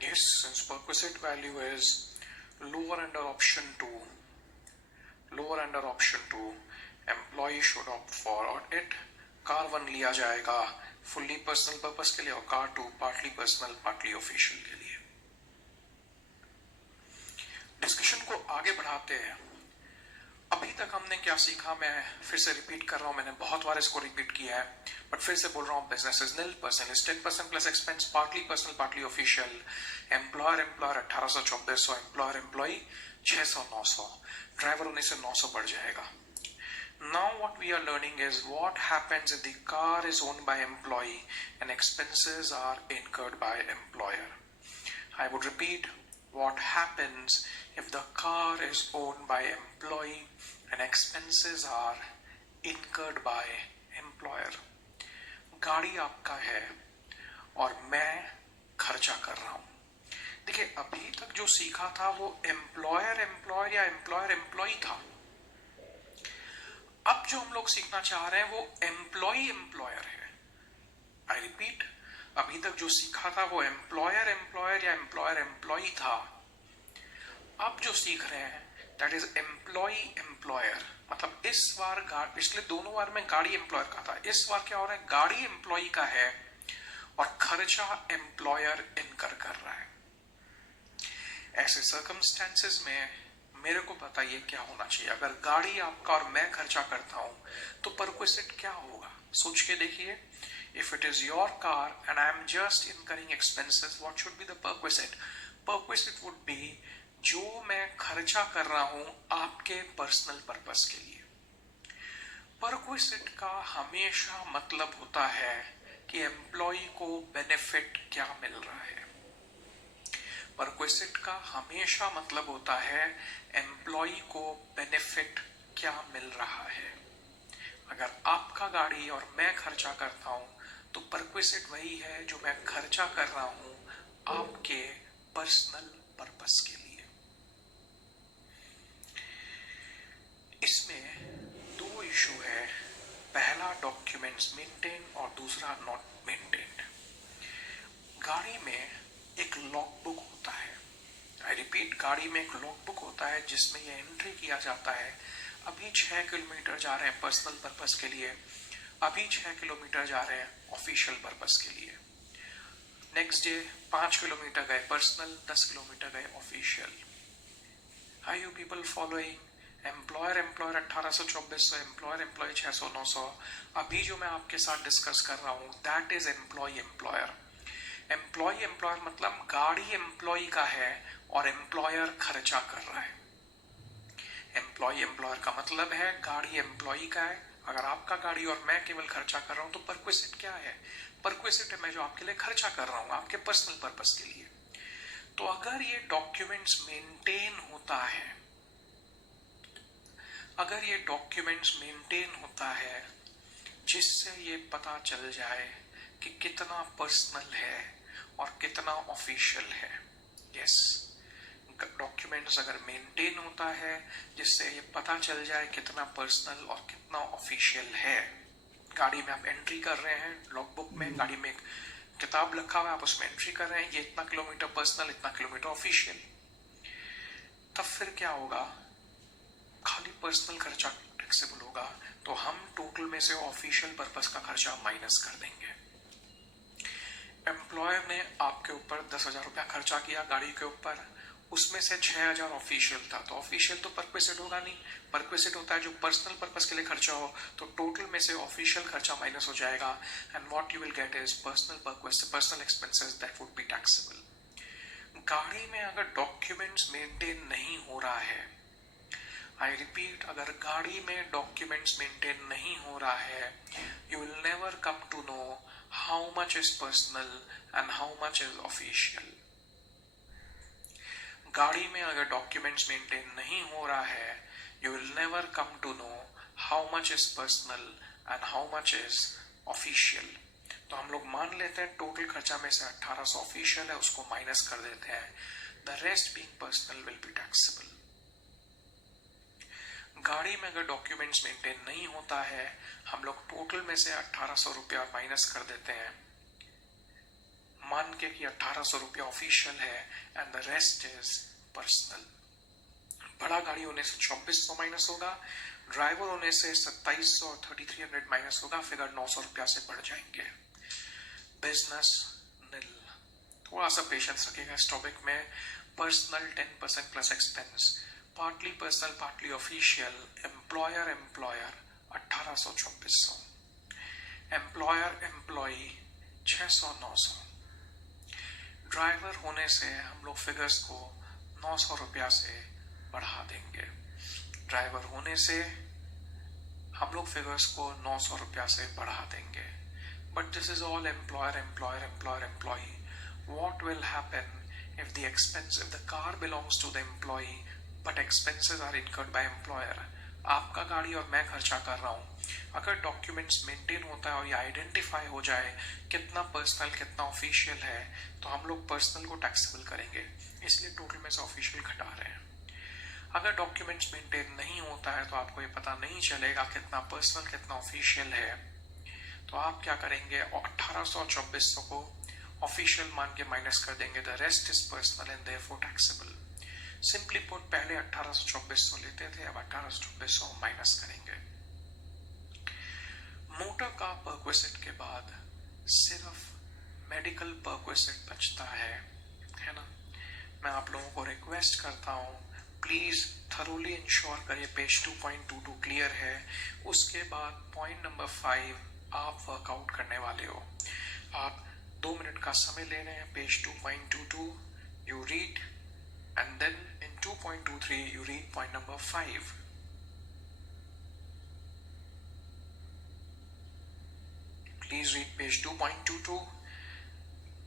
Yes, since perquisite value is lower under option 2, employee should opt for it. Car 1 लिया जाएगा fully personal purpose के लिए और car 2 partly personal partly official के लिए. डिस्कशन को आगे बढ़ाते हैं. अभी तक हमने क्या सीखा, मैं फिर से रिपीट कर रहा हूं, मैंने बहुत बार इसको रिपीट किया है बट फिर से बोल रहा हूं. Business is nil, personal is 10% plus expense, partly personal partly official, employer 1800-2400, employer employee 600-900, driver होने से 900 बढ़ जाएगा. Now what we are learning is what happens if the car is owned by employee and expenses are incurred by employer. I would repeat, what happens if the car is owned by employee and expenses are incurred by employer. गाड़ी आपका है और मैं खर्चा कर रहा हूं. देखिए, अभी तक जो सीखा था वो एम्प्लॉयर एम्प्लॉयर या एम्प्लॉयर एम्प्लॉई था. अब जो हम लोग सीखना चाह रहे हैं वो एम्प्लॉई एम्प्लॉयर है. आई रिपीट, अभी तक जो सीखा था वो एम्प्लॉयर एम्प्लॉयर या एम्प्लॉयर एम्प्लॉई था. अब जो सीख रहे हैं दैट इज एम्प्लॉई एम्प्लॉयर. मतलब इस बार पिछले दोनों बार में गाड़ी एम्प्लॉयर का था, इस बार क्या हो रहा है, गाड़ी एम्प्लॉई का है और खर्चा एम्प्लॉयर इनकर कर रहा है. ऐसे सर्कमस्टेंसेस में मेरे को बताइए क्या होना चाहिए. अगर गाड़ी आपका और मैं खर्चा करता हूं तो परक्विसिट क्या होगा, सोच के देखिए. If it is your car and I am just incurring expenses, what should be the perquisite. Perquisite would be जो मैं खर्चा कर रहा हूं आपके पर्सनल पर्पस के लिए. परक्विसिट का हमेशा मतलब होता है कि एम्प्लॉय को बेनिफिट क्या मिल रहा है. परक्विसिट का हमेशा मतलब होता है एम्प्लॉय को बेनिफिट क्या मिल रहा है. अगर आपका गाड़ी और मैं खर्चा करता हूं तो परक्विसिट वही है जो मैं खर्चा कर रहा हूं आपके पर्सनल पर्पस के लिए. इसमें दो इशू है. पहला डॉक्यूमेंट्स मेंटेन और दूसरा नॉट मेंटेन्ड. गाड़ी में एक लॉगबुक होता है. आई रिपीट, गाड़ी में एक लॉगबुक होता है जिसमें यह एंट्री किया जाता है अभी 6 किलोमीटर जा रहे हैं पर्सनल पर्पस के लिए, अभी 6 किलोमीटर जा रहे हैं ऑफिशियल पर्पस के लिए. नेक्स्ट डे 5 किलोमीटर गए पर्सनल, 10 किलोमीटर गए official. Are you people following? Employer employer 1800-2400, employer employee 600-900। अभी जो मैं आपके साथ डिस्कस कर रहा हूं that is employee employer. Employee employer मतलब गाड़ी एम्प्लॉय का है और एम्प्लॉयर खर्चा कर रहा है। एम्प्लॉय एम्प्लॉयर का मतलब है गाड़ी एम्प्लॉय का है, अगर आपका गाड़ी और मैं केवल खर्चा कर रहा हूं तो परक्विजिट क्या है? परक्विजिट है मैं जो आपके लिए खर्चा कर रहा हूं आपके पर्सनल पर्पस के लिए। तो अगर ये डॉक्यूमेंट्स मेंटेन होता है, अगर ये डॉक्यूमेंट्स मेंटेन होता है जिससे ये पता चल जाए कि कितना पर्सनल है और कितना ऑफिशियल है, यस, डॉक्यूमेंट्स अगर मेंटेन होता है जिससे ये पता चल जाए कितना पर्सनल और कितना ऑफिशियल है। गाड़ी में आप एंट्री कर रहे हैं, लॉगबुक में गाड़ी में एक किताब रखा हुआ है, आप उसमें एंट्री कर रहे हैं, ये इतना किलोमीटर पर्सनल, इतना किलोमीटर ऑफिशियल। तब फिर क्या होगा? खाली पर्सनल खर्चा टैक्सेबल होगा, तो हम टोटल में से ऑफिशियल पर्पस का खर्चा माइनस कर देंगे। एम्प्लॉयर ने आपके ऊपर 10,000 रुपया खर्चा किया गाड़ी के ऊपर, उसमें से 6,000 ऑफिशियल था, तो ऑफिशियल तो परक्विजिट होगा नहीं। परक्विजिट होता है जो पर्सनल पर्पस के लिए खर्चा हो, तो टोटल में से ऑफिशियल खर्चा माइनस हो जाएगा and what you will get is personal expenses that would be taxable. गाड़ी में अगर डॉक्यूमेंट्स मेंटेन नहीं हो रहा है, आई रिपीट, अगर गाड़ी में डॉक्यूमेंट्स मेंटेन नहीं हो रहा है, you will never come to know how much is personal and how much is official. गाड़ी में अगर डॉक्यूमेंट्स मेंटेन नहीं हो रहा है, you will never come to know how much is personal and how much is official. तो हम लोग मान लेते हैं टोटल खर्चा में से 1800 ऑफिशियल है, उसको माइनस कर देते हैं, the rest being personal will be taxable. गाड़ी में अगर डॉक्यूमेंट्स मेंटेन नहीं होता है, हम लोग टोटल में से 1800 रुपया माइनस कर देते हैं, मान के कि 1800 रुपया ऑफिशियल है and the rest is personal. बड़ा गाड़ी होने से 2400 माइनस होगा, ड्राइवर होने से 2700 और 3300 माइनस होगा, फिगर 900 रुपया से बढ़ जाएंगे। Business nil. थोड़ा सा पेशेंस रखिएगा इस टॉपिक में। Personal 10% plus expense, partly personal partly official, employer employer 1800-2400, employer employee 600-900। Driver होने से हम लोग फिगर्स को 900 रुपया से बढ़ा देंगे। ड्राइवर होने से हम लोग फिगर्स को 900 रुपया से बढ़ा देंगे। But this is all employer employer employer employee. What will happen if the car belongs to the employee but expenses are incurred by employer? आपका गाड़ी और मैं खर्चा कर रहा हूं, अगर डॉक्यूमेंट्स मेंटेन होता है और ये आइडेंटिफाई हो जाए कितना पर्सनल कितना ऑफिशियल है, तो हम लोग पर्सनल को टैक्सेबल करेंगे, इसलिए टोटल में से ऑफिशियल घटा रहे हैं। अगर डॉक्यूमेंट्स मेंटेन नहीं होता है तो आपको ये पता नहीं चलेगा कितना पर्सनल कितना ऑफिशियल है, तो आप क्या करेंगे? 1800 और 2400 को ऑफिशियल मान के माइनस कर देंगे, the rest is personal and therefore taxable. Simply put, पहले 1800-2400 लेते थे, अब 1800-2400 माइनस करेंगे। मोटर का परक्विजिट के बाद सिर्फ मेडिकल परक्विजिट बचता है ना? मैं आप लोगों को रिक्वेस्ट करता हूं, प्लीज थरोली इंश्योर करिए पेज 2.22 क्लियर है। उसके बाद पॉइंट नंबर 5 आप वर्कआउट करने वाले हो। आप 2 मिनट का समय ले रहे हैं, page 2.22 you read and then in 2.23 you read point number 5। Please read page 2.22,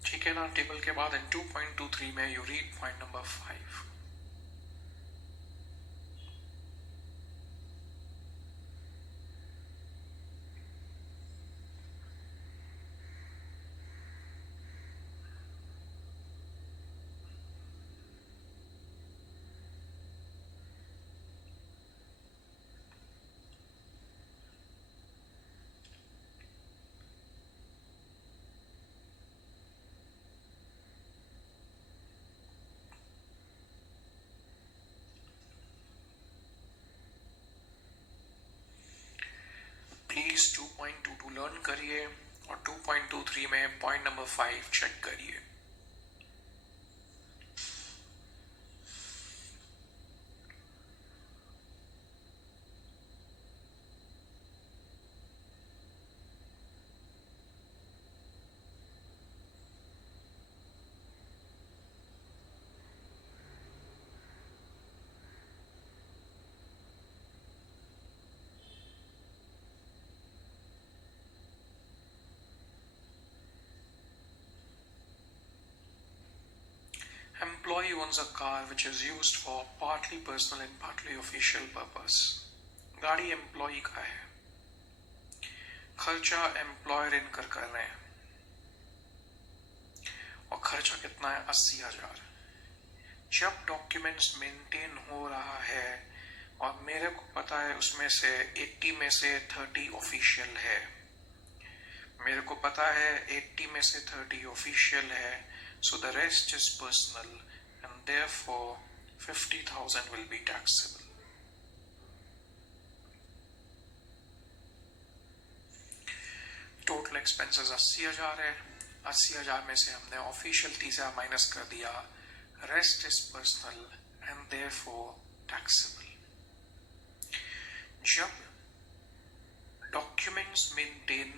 ठीक है ना? टेबल के बाद इन 2.23 में you read point number 5। Please 2.22 learn करिए और 2.23 में पॉइंट नंबर 5 चेक करिए। Employee owns a car which is used for partly personal and partly official purpose. गाड़ी एम्प्लॉय का है, खर्चा एम्प्लॉयर इनकर कर रहे हैं और खर्चा कितना है 80,000। जब डॉक्यूमेंट्स मेंटेन हो रहा है और मेरे को पता है उसमें से 80 में से 30 ऑफिशियल है, मेरे को पता है 80 में से 30 ऑफिशियल है, so the rest is personal and therefore 50,000 will be taxable. Total expenses 80,000 है, 80,000 में से हमने ऑफिशियल 30,000 माइनस कर दिया, rest is personal and therefore taxable. जब डॉक्यूमेंट्स मेंटेन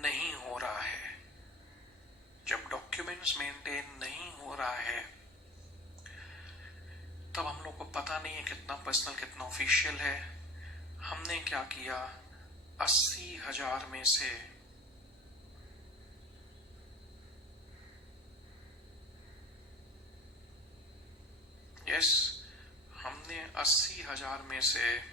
नहीं हो रहा है, जब डॉक्यूमेंट्स मेंटेन नहीं हो रहा है तब हम लोग को पता नहीं है कितना पर्सनल कितना ऑफिशियल है। हमने क्या किया, 80,000 में से हमने 80,000 में से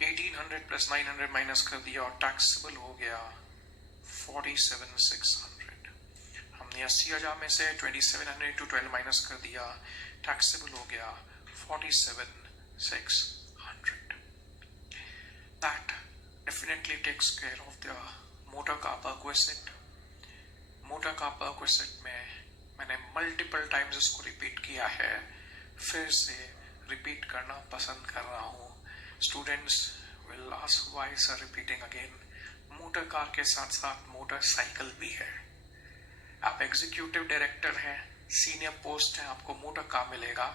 1800 प्लस 900 माइनस कर दिया और टैक्सेबल हो गया 47,600। हमने 80,000 में से 2700 to 12 माइनस कर दिया, टैक्सेबल हो गया 47,600। That definitely takes care of the motor car perquisite। Motor car perquisite में मैंने मल्टीपल टाइम्स इसको रिपीट किया है, फिर से रिपीट करना पसंद कर रहा हूँ। Students will ask why sir repeating again. Motor car के साथ साथ मोटरसाइकिल भी है। आप एग्जीक्यूटिव डायरेक्टर हैं, सीनियर पोस्ट है, आपको मोटर कार मिलेगा,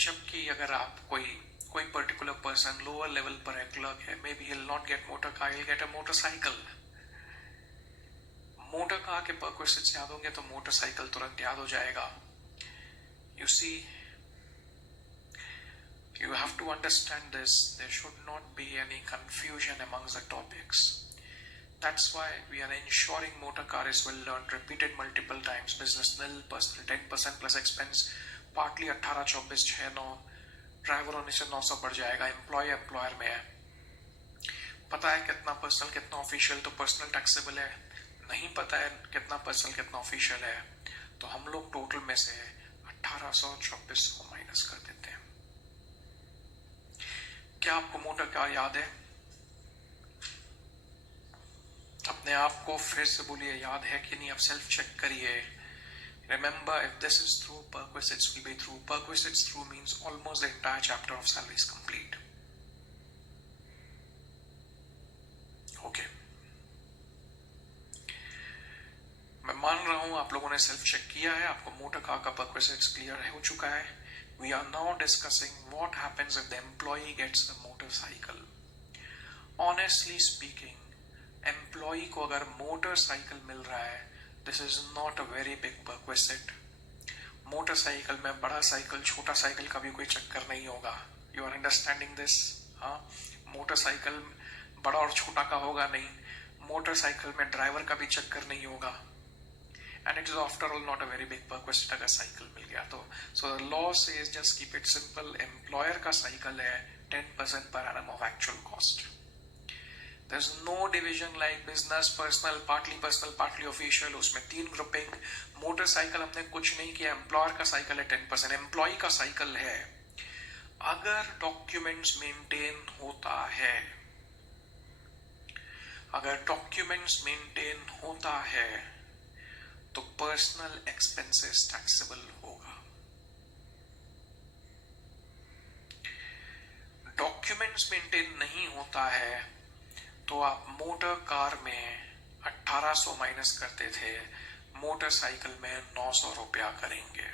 जबकि अगर आप कोई पर्टिकुलर पर्सन लोअर लेवल पर है, क्लर्क है, maybe he will not get motor car, he will get a motorcycle. Motor car के परक्विजिट्स याद होंगे तो मोटरसाइकिल तुरंत याद हो जाएगा। You see, you have to understand this. There should not be any confusion amongst the topics. That's why we are ensuring motor car is well learned, repeated multiple times. Business nil, personal 10% plus expense, partly 18, 24, 6, 9, driver होने से 900 बढ़ जाएगा। Employer में है, पता है कितना personal कितना ऑफिशियल, तो पर्सनल टैक्सेबल है। नहीं पता है कितना पर्सनल कितना ऑफिशियल है, तो हम लोग टोटल में से 1800 2400 माइनस कर देते हैं। क्या आपको मोटर कार याद है? अपने आप को फिर से बोलिए याद है कि नहीं, आप सेल्फ चेक करिए। Remember, if this is through perquisites, will be through perquisites through means almost the entire chapter of salary is complete. Okay. मैं मान रहा हूं आप लोगों ने सेल्फ चेक किया है, आपको मोटर कार का परक्विजिट्स क्लियर हो चुका है। We are now discussing what happens if the employee gets the motorcycle. Honestly speaking, employee को अगर मोटरसाइकिल मिल रहा है, this is not a very big perquisite. Motorcycle में बड़ा साइकिल छोटा साइकिल का भी कोई चक्कर नहीं होगा। You are understanding this? हाँ, मोटरसाइकिल बड़ा और छोटा का होगा नहीं, मोटरसाइकिल में ड्राइवर का भी चक्कर नहीं होगा। And it is after all not a very big perquisite अगर साइकिल मिल गया तो। So the law says just keep it simple. Employer का साइकिल है 10% per annum of actual cost. There's no division like business, personal, partly official, उसमें 3 grouping. Motorcycle हमने कुछ नहीं किया, एम्प्लॉयर का साइकिल है 10%, एम्प्लॉय का साइकिल है। अगर डॉक्यूमेंट्स मेंटेन होता है, अगर डॉक्यूमेंट्स मेंटेन होता है तो पर्सनल एक्सपेंसेस टैक्सेबल होगा। डॉक्यूमेंट्स मेंटेन नहीं होता है तो आप मोटर कार में 1800 माइनस करते थे, मोटरसाइकिल में 900 रुपया करेंगे।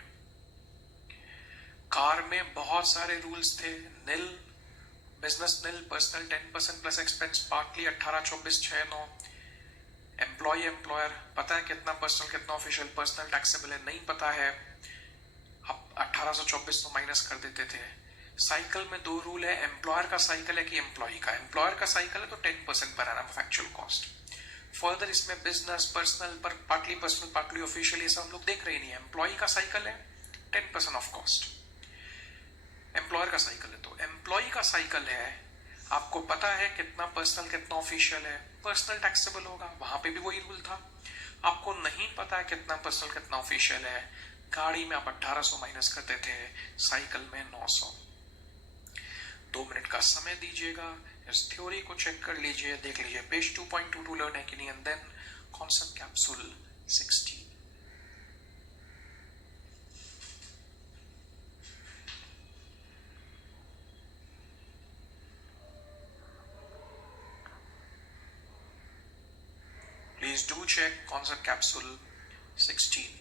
कार में बहुत सारे रूल्स थे, nil, business nil, personal 10% plus expense, partly 18, 24, 6, 9, employee employer, पता है कितना पर्सनल कितना ऑफिशियल, पर्सनल टैक्सेबल है नहीं पता है, आप 1824 माइनस कर देते थे। साइकिल में दो रूल है, एम्प्लॉयर का साइकिल है कि एम्प्लॉय का। एम्प्लॉयर का साइकिल है तो 10% per annum factual cost. Further इसमें बिजनेस, पर्सनल, पर पार्टली पर्सनल पार्टली ऑफिशियल, ये सब हम लोग देख रहे नहीं है। एम्प्लॉय का साइकिल है 10% ऑफ कॉस्ट, एम्प्लॉयर का साइकिल है। तो एम्प्लॉय का साइकिल है, आपको पता है कितना पर्सनल कितना ऑफिशियल है, पर्सनल टैक्सेबल होगा, वहां पे भी वही रूल था। आपको नहीं पता है कितना पर्सनल कितना ऑफिशियल है, गाड़ी में आप 1800 माइनस करते थे, साइकिल में 900। 2 मिनट का समय दीजिएगा, इस थ्योरी को चेक कर लीजिए, देख लीजिए पेज 2.22 लर्न है कि नहीं, and then concept capsule 16। Please do check concept capsule 16.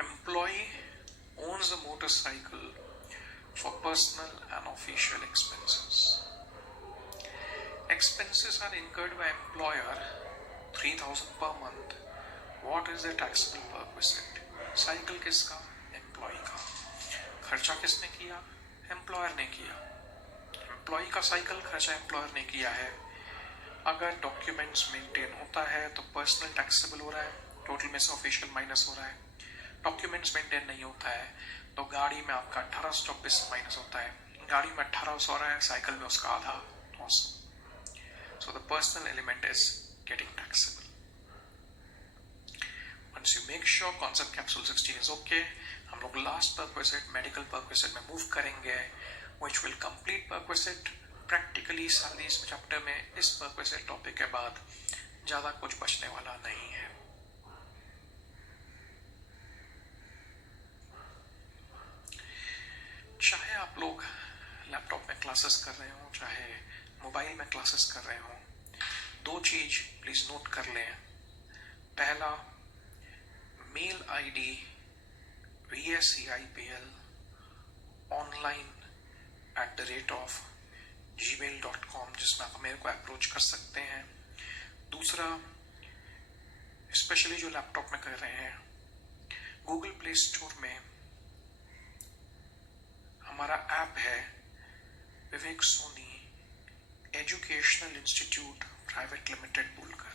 Employee owns a motorcycle for personal and official expenses. Expenses are incurred by employer 3000 per month. What is the taxable perquisite? Cycle किसका? Employ का। खर्चा किसने किया? Employer ने किया। Employ का cycle खर्चा employer ने किया है। अगर डॉक्यूमेंट्स मेंटेन होता है तो पर्सनल टैक्सेबल हो रहा है, टोटल में से ऑफिशियल माइनस हो रहा है। डॉक्यूमेंट्स मेंटेन नहीं होता है तो गाड़ी में आपका 1824 माइनस होता है, गाड़ी में 1800 हो रहा है, साइकिल में उसका आधा 900। So the personal element is getting taxable. Once you make sure concept capsule 16 is okay, हम लोग लास्ट perquisite मेडिकल perquisite में मूव करेंगे, which will complete perquisite practically सारी इस चैप्टर में। इस perquisite टॉपिक के बाद ज्यादा कुछ बचने वाला नहीं है। चाहे आप लोग लैपटॉप में क्लासेस कर रहे हो, चाहे मोबाइल में क्लासेस कर रहे हो, दो चीज प्लीज नोट कर लें। पहला, मेल आईडी VSEIPL online@gmail.com, जिसमें आप मेरे को अप्रोच कर सकते हैं। दूसरा, स्पेशली जो लैपटॉप में कर रहे हैं, गूगल प्ले स्टोर में हमारा ऐप है Vivek Soni educational institute private limited बोलकर।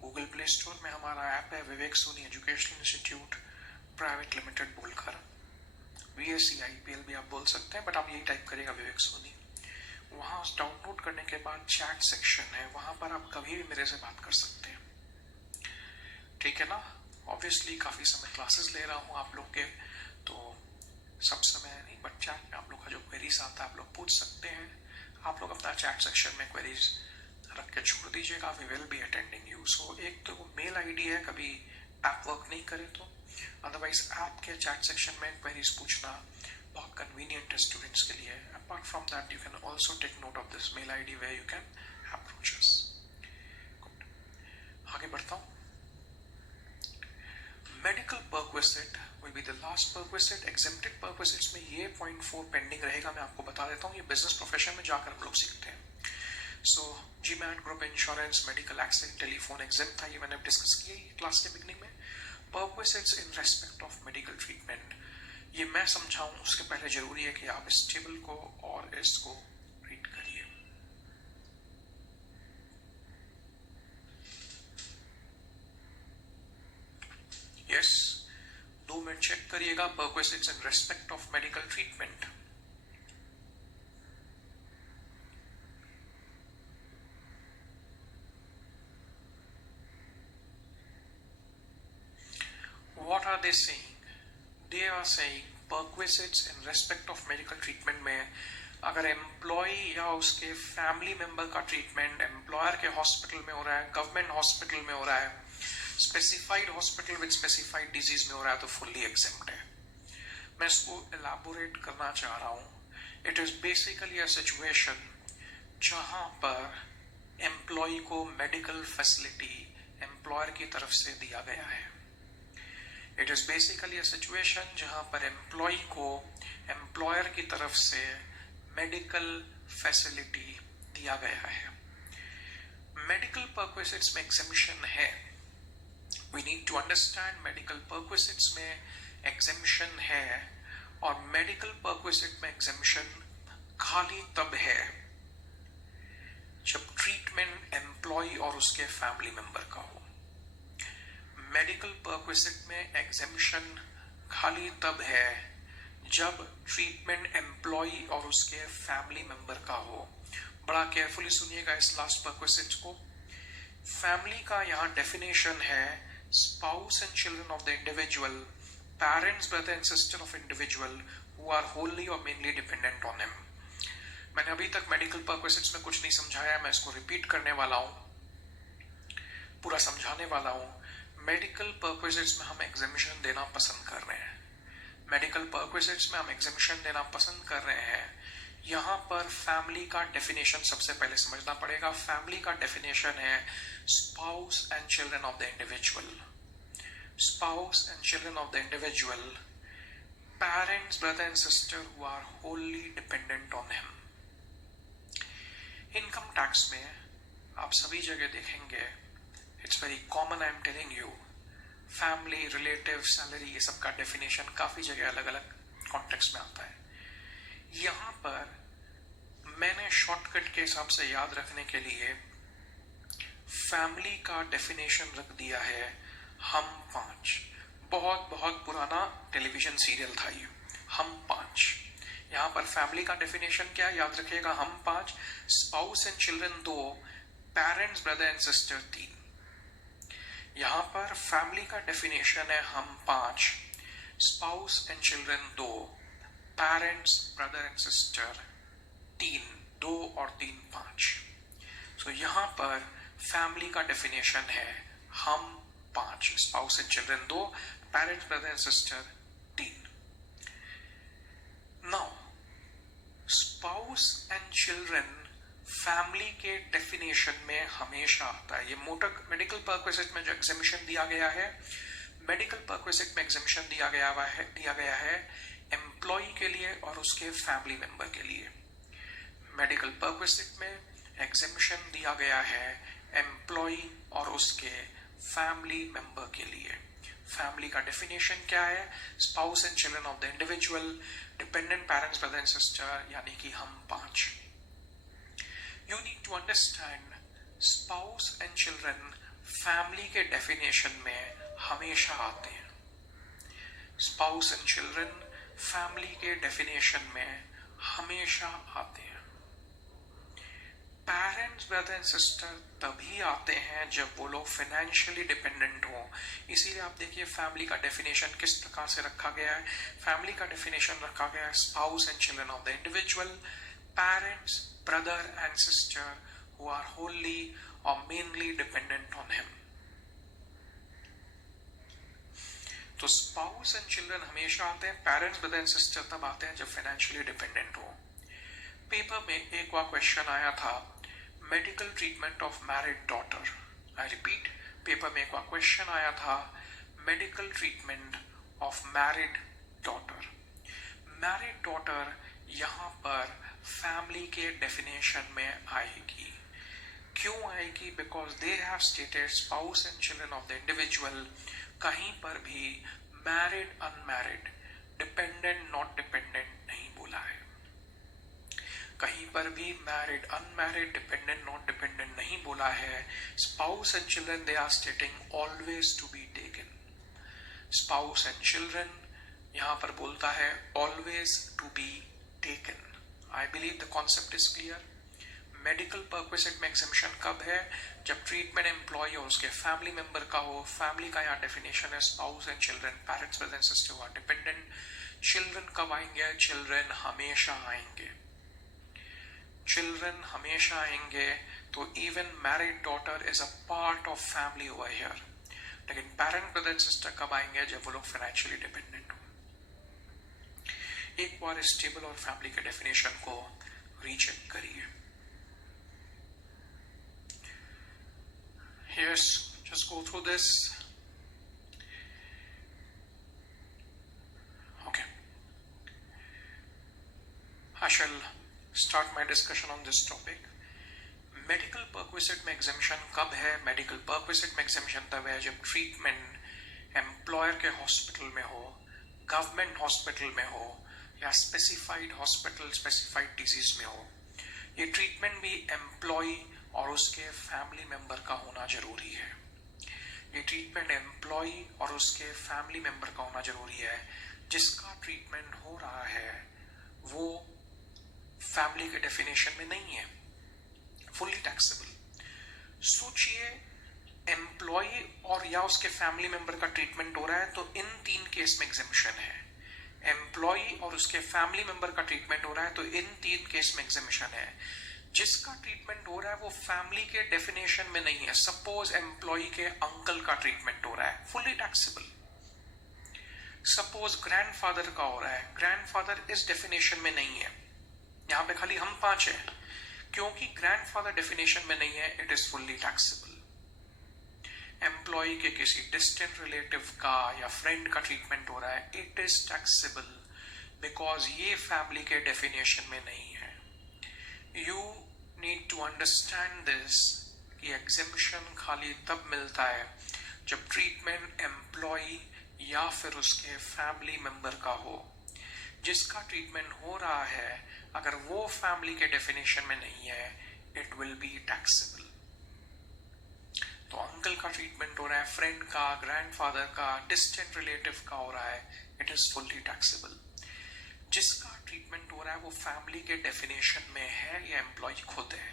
गूगल प्ले स्टोर में हमारा ऐप है Vivek Soni educational institute private limited बोलकर। VSEIPL भी आप बोल सकते हैं, बट आप यही टाइप करेगा विवेक सोनी। वहां डाउनलोड करने के बाद चैट सेक्शन है, वहां पर आप कभी भी मेरे से बात कर सकते हैं, ठीक है ना। ऑब्वियसली काफी समय क्लासेस ले रहा हूं आप लोग के, तो सब समय नहीं, बट चैट में आप लोग का जो क्वेरीज आता है आप लोग पूछ सकते हैं। आप लोग अपना चैट सेक्शन में क्वेरीज रख के छोड़ दीजिएगा, we will be attending you. So एक तो मेल आईडी है, कभी ऐप वर्क नहीं करे तो, अदरवाइज ऐप के चैट सेक्शन में क्वेरीज पूछना बहुत कन्वीनियंट है स्टूडेंट्स के लिए। Apart from that you can also take note of this mail ID where you can approach us. Good, आगे बढ़ता हूँ। Medical perquisite will be the last perquisite. Exempted perquisites में ये 0.4 पेंडिंग रहेगा, मैं आपको बता देता हूँ, ये बिजनेस प्रोफेशन में जाकर हम लोग सीखते हैं। सो GMAT, group insurance, medical accident, telephone exempt था, ये मैंने डिस्कस किया क्लास के बिगनिंग में। perquisites in respect of medical treatment, ये मैं समझाऊं उसके पहले जरूरी है कि आप इस टेबल को और इसको रीड करिए। यस, 2 मिनट चेक करिएगा। perquisites in respect of medical treatment, are they saying? They are saying perquisites in respect of medical treatment में अगर एम्प्लॉय या उसके फैमिली मेंबर का ट्रीटमेंट एम्प्लॉयर के हॉस्पिटल में हो रहा है, गवर्नमेंट हॉस्पिटल में हो रहा है, specified hospital with specified disease में हो रहा है, तो फुल्ली एग्जेम्प्ट है. मैं इसको एलैबोरेट करना चाह रहा हूँ. It is basically a situation जहां पर एम्प्लॉय को मेडिकल फैसिलिटी एम्प्लॉयर की तरफ से दिया गया है. It is basically a situation जहां पर एम्प्लॉय को एम्प्लॉयर की तरफ से मेडिकल फैसिलिटी दिया गया है. मेडिकल परक्विजिट्स में एग्जेम्पशन है. We need to understand medical perquisites में एग्जेम्पशन है, और मेडिकल परक्विजिट में एग्जेम्पशन खाली तब है जब ट्रीटमेंट एम्प्लॉय और उसके फैमिली मेंबर का हो. मेडिकल परक्विजिट में एग्जेम्पशन खाली तब है जब ट्रीटमेंट एम्प्लॉय और उसके फैमिली मेंबर का हो. बड़ा केयरफुली सुनिएगा इस लास्ट परक्विजिट को. फैमिली का यहाँ डेफिनेशन है spouse and children of the individual, parents, brother and sister of individual who are wholly और मेनली डिपेंडेंट ऑन हिम. मैंने अभी तक मेडिकल परक्विजिट्स में कुछ नहीं समझाया, मैं इसको रिपीट करने वाला हूँ, पूरा समझाने वाला हूँ. मेडिकल परक्विजिट्स में हम एग्जेम्पशन देना पसंद कर रहे हैं. मेडिकल परक्विजिट्स में हम एग्जेम्पशन देना पसंद कर रहे हैं. यहाँ पर फैमिली का डेफिनेशन सबसे पहले समझना पड़ेगा. फैमिली का डेफिनेशन है spouse and children of the individual. Spouse and children of the individual, parents, brother and sister who are wholly dependent on him. Income tax में आप सभी जगह देखेंगे, it's very common, I am telling you, family, relative, salary, ये सब का definition काफी जगह अलग अलग कॉन्टेक्स्ट में आता है. यहां पर मैंने शॉर्टकट के हिसाब से याद रखने के लिए फैमिली का डेफिनेशन रख दिया है हम पांच. बहुत बहुत पुराना टेलीविजन सीरियल था ये, हम पांच. यहां पर फैमिली का डेफिनेशन क्या है, याद रखिएगा, हम पांच, spouse and children 2, parents, brother and sister 3. यहां पर फैमिली का डेफिनेशन है हम पांच, spouse and children 2, parents, brother and sister 3, 2 और 3 5. सो यहां पर फैमिली का डेफिनेशन है हम पांच, spouse and children 2, parents, brother and sister 3. Now spouse and children family के डेफिनेशन में हमेशा आता है. ये मोटर मेडिकल परक्विजिट में जो एग्जेम्पशन दिया गया है, मेडिकल परक्विजिट में एग्जेम्पशन दिया गया है एम्प्लॉय के लिए और उसके फैमिली मेंबर के लिए. मेडिकल परक्विजिट में एग्जेम्पशन दिया गया है एम्प्लॉय और उसके फैमिली मेंबर के लिए. फैमिली का डेफिनेशन क्या है, spouse and children of the individual, dependent parents, brother and sister, यानी कि हम पांच. You need to understand spouse and children family के definition में हमेशा आते हैं. Spouse and children family के definition में हमेशा आते हैं. Parents, brother and sister तभी आते हैं जब वो लोग financially dependent हो. इसीलिए आप देखिए फैमिली का definition किस प्रकार से रखा गया है. फैमिली का definition रखा गया है spouse and children of the individual, parents, brother and sister who are wholly or mainly dependent on him. तो स्पाउस एंड चिल्ड्रन हमेशा आते हैं, पेरेंट्स, ब्रदर एंड सिस्टर तब आते हैं जब फाइनेंशियली डिपेंडेंट हो. पेपर में एक बार क्वेश्चन आया था medical treatment of married daughter. I repeat, paper में एक बार क्वेश्चन आया था medical treatment of married daughter. Married daughter यहां पर फैमिली के डेफिनेशन में आएगी. क्यों आएगी? Because they have stated spouse and children of the individual. कहीं पर भी married, unmarried, dependent, not dependent नहीं बोला है. कहीं पर भी married, unmarried, dependent, not dependent नहीं बोला है. Spouse and children they are stating always to be taken. Spouse and children यहां पर बोलता है always to be taken. I believe the concept is clear. Medical perquisite में एग्जेम्पशन कब है? जब ट्रीटमेंट एम्प्लॉय और उसके फैमिली मेंबर का हो। फैमिली का यहाँ डेफिनेशन है spouse and children, parents, brother and sister और डिपेंडेंट। चिल्ड्रन कब आएंगे? चिल्ड्रन हमेशा आएंगे, चिल्ड्रन हमेशा आएंगे। तो even married daughter is a part of family over here. लेकिन पेरेंट, ब्रदर एंड सिस्टर कब आएंगे? जब वो लोग फाइनेंशियली डिपेंडेंट हो। एक बार इस टेबल और फैमिली के डेफिनेशन को रीचेक करिए। Yes, just go through this. Okay. I shall start my discussion on this topic. Medical perquisite में एग्जेम्पशन कब है? मेडिकल परक्विजिट में एग्जेम्पशन तब है जब ट्रीटमेंट एम्प्लॉयर के हॉस्पिटल में हो, गवर्नमेंट हॉस्पिटल में हो या स्पेसिफाइड हॉस्पिटल स्पेसिफाइड डिजीज में हो। ये ट्रीटमेंट भी एम्प्लॉय और उसके फैमिली मेंबर का होना जरूरी है। ये ट्रीटमेंट एम्प्लॉय और उसके फैमिली मेंबर का होना जरूरी है। जिसका ट्रीटमेंट हो रहा है वो फैमिली के डेफिनेशन में नहीं है, फुल्ली टैक्सेबल। सोचिए एम्प्लॉय और या उसके फैमिली मेंबर का ट्रीटमेंट हो रहा है तो इन तीन केस में एग्जेम्पशन है। एम्प्लॉय और उसके फैमिली मेंबर का ट्रीटमेंट हो रहा है तो इन तीन केस में एग्जेम्पशन है। जिसका ट्रीटमेंट हो रहा है वो फैमिली के डेफिनेशन में नहीं है। सपोज एम्प्लॉय के अंकल का ट्रीटमेंट हो रहा है, फुल्ली टैक्सेबल। सपोज ग्रैंडफादर का हो रहा है, ग्रैंडफादर इस डेफिनेशन में नहीं है। यहां पे खाली हम 5 हैं, क्योंकि ग्रैंडफादर डेफिनेशन में नहीं है, it is fully taxable. Employee के किसी डिस्टेंट रिलेटिव का या फ्रेंड का ट्रीटमेंट हो रहा है, इट इज टैक्सेबल बिकॉज ये फैमिली के डेफिनेशन में नहीं है। You need to understand this कि एग्जेम्पशन खाली तब मिलता है जब ट्रीटमेंट एम्प्लॉय या फिर उसके फैमिली मेंबर का हो। जिसका ट्रीटमेंट हो रहा है अगर वो फैमिली के डेफिनेशन में नहीं है, इट विल बी टैक्सेबल। तो अंकल का ट्रीटमेंट हो रहा है, फ्रेंड का, ग्रैंडफादर का, डिस्टेंट रिलेटिव का हो रहा है, इट इज फुल्ली टैक्सेबल। जिसका ट्रीटमेंट हो रहा है वो फैमिली के डेफिनेशन में है या एम्प्लॉय खुद है,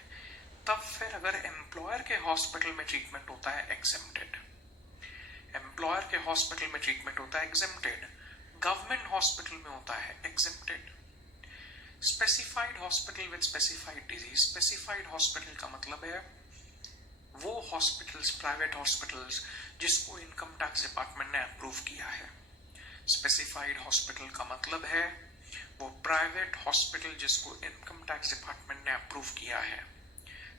तब फिर अगर एम्प्लॉयर के हॉस्पिटल में ट्रीटमेंट होता है एग्जेम्प्टेड, एम्प्लॉयर के हॉस्पिटल में ट्रीटमेंट होता है एग्जेम्प्टेड, गवर्नमेंट हॉस्पिटल में होता है exempted. Specified hospital with specified disease, specified hospital का मतलब है वो हॉस्पिटल्स, प्राइवेट हॉस्पिटल्स जिसको इनकम टैक्स डिपार्टमेंट ने अप्रूव किया है। स्पेसिफाइड हॉस्पिटल का मतलब है वो प्राइवेट हॉस्पिटल जिसको इनकम टैक्स डिपार्टमेंट ने अप्रूव किया है।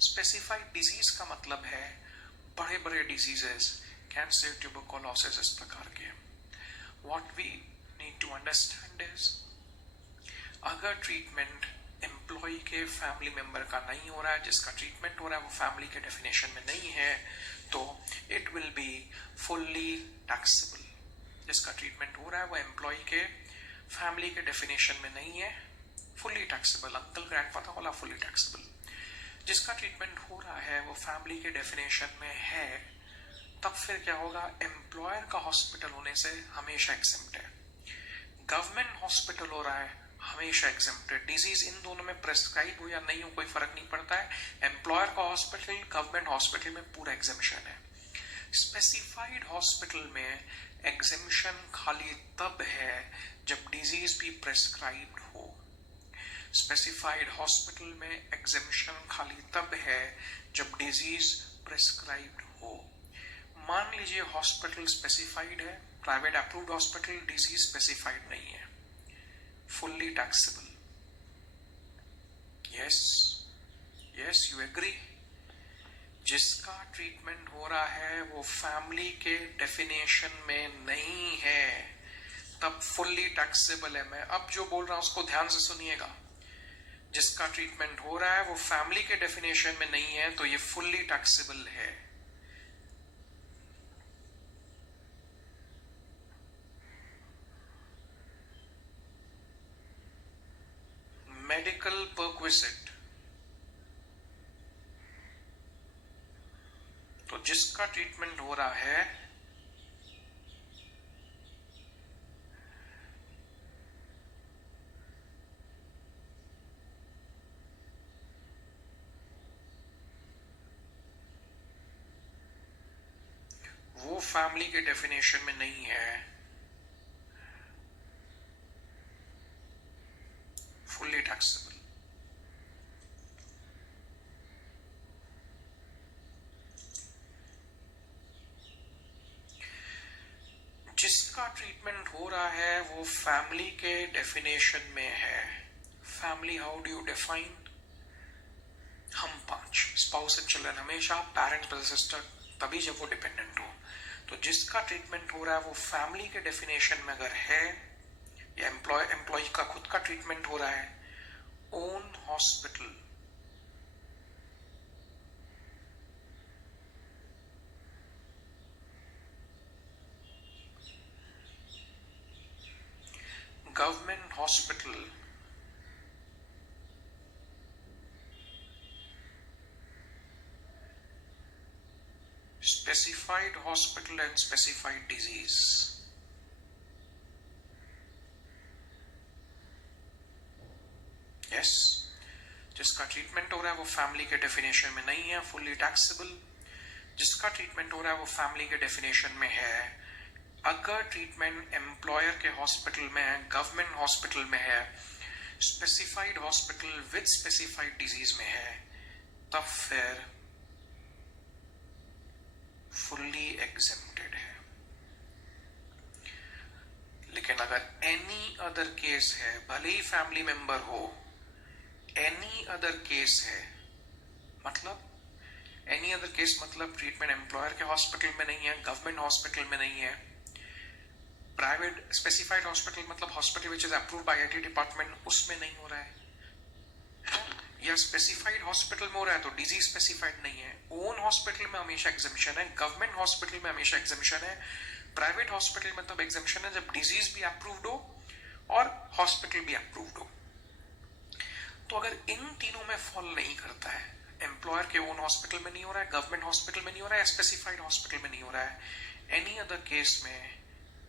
स्पेसिफाइड डिजीज का मतलब है बड़े बड़े डिजीजेस, कैंसर, ट्यूबरकुलोसिस, इस प्रकार के। What we need to understand is अगर ट्रीटमेंट एम्प्लॉय के फैमिली मेंबर का नहीं हो रहा है, जिसका ट्रीटमेंट हो रहा है वो फैमिली के डेफिनेशन में नहीं है, तो it will be fully taxable. जिसका ट्रीटमेंट हो रहा है वो एम्प्लॉय के फैमिली के डेफिनेशन में नहीं है, फुल्ली टैक्सेबल। अंकल, ग्रैंडफादर वाला फुल्ली टैक्सेबल। जिसका ट्रीटमेंट हो रहा है वो फैमिली के डेफिनेशन में है, तब फिर क्या होगा? एम्प्लॉयर का हॉस्पिटल होने से हमेशा एग्जेम्प्ट है। गवर्नमेंट हॉस्पिटल हो रहा है, हमेशा एग्जेम्प्टेड। डिजीज इन दोनों में प्रेस्क्राइब हो या नहीं हो कोई फर्क नहीं पड़ता है। एम्प्लॉयर का हॉस्पिटल, गवर्नमेंट हॉस्पिटल में पूरा एग्जेम्पशन है। स्पेसिफाइड हॉस्पिटल में एग्जेम्पशन खाली तब है जब डिजीज भी प्रेस्क्राइब्ड हो। स्पेसिफाइड हॉस्पिटल में एग्जेम्पशन खाली तब है जब डिजीज प्रेस्क्राइब्ड हो। मान लीजिए हॉस्पिटल स्पेसिफाइड है, private approved hospital, disease specified नहीं है, fully taxable. Yes, yes, you agree? जिसका ट्रीटमेंट हो रहा है वो फैमिली के डेफिनेशन में नहीं है, तब फुल्ली टैक्सेबल है। मैं अब जो बोल रहा हूं उसको ध्यान से सुनिएगा। जिसका ट्रीटमेंट हो रहा है वो फैमिली के डेफिनेशन में नहीं है, तो ये फुल्ली टैक्सेबल है। मेडिकल परक्विजिट, तो जिसका ट्रीटमेंट हो रहा है वो फैमिली के डेफिनेशन में नहीं है फुल्ली टैक्सेबल। जिसका ट्रीटमेंट हो रहा है वो फैमिली के डेफिनेशन में है। Family how do you define? हम पांच, स्पाउस एंड चिल्ड्रन, हमेशा पेरेंट्स ब्रदर सिस्टर, तभी जब वो डिपेंडेंट हो। तो जिसका ट्रीटमेंट हो रहा है वो फैमिली के डेफिनेशन में अगर है, या एम्प्लॉय का खुद का ट्रीटमेंट हो रहा है, own hospital, government hospital, specified hospital and specified disease, yes, जिसका ट्रीटमेंट हो रहा है वो फैमिली के डेफिनेशन में नहीं है फुल्ली टैक्सेबल। जिसका ट्रीटमेंट हो रहा है वो फैमिली के डेफिनेशन में है। अगर ट्रीटमेंट एम्प्लॉयर के हॉस्पिटल में है, गवर्नमेंट हॉस्पिटल में है, specified hospital with specified disease में है, तब फिर फुल्ली एग्जेम्प्टेड है। लेकिन अगर एनी अदर केस है, भले ही फैमिली मेंबर हो, एनी अदर केस है, मतलब एनी अदर केस मतलब ट्रीटमेंट एम्प्लॉयर के हॉस्पिटल में नहीं है, गवर्नमेंट हॉस्पिटल में नहीं है, प्राइवेट स्पेसिफाइड हॉस्पिटल मतलब hospital which is approved by IT department, उसमें नहीं हो रहा है, या स्पेसिफाइड हॉस्पिटल में हो रहा है तो डिजीज स्पेसिफाइड नहीं है। ओन हॉस्पिटल में हमेशा एग्जेम्पशन है, गवर्नमेंट हॉस्पिटल में हमेशा एग्जेम्पशन है, प्राइवेट हॉस्पिटल में तब एग्जेम्पशन है जब डिजीज भी अप्रूव्ड हो और हॉस्पिटल भी अप्रूव्ड हो। तो अगर इन तीनों में फॉल नहीं करता है, एम्प्लॉयर के ओन हॉस्पिटल में नहीं हो रहा है, गवर्नमेंट हॉस्पिटल में नहीं हो रहा है, स्पेसिफाइड हॉस्पिटल में नहीं हो रहा है, एनी अदर केस में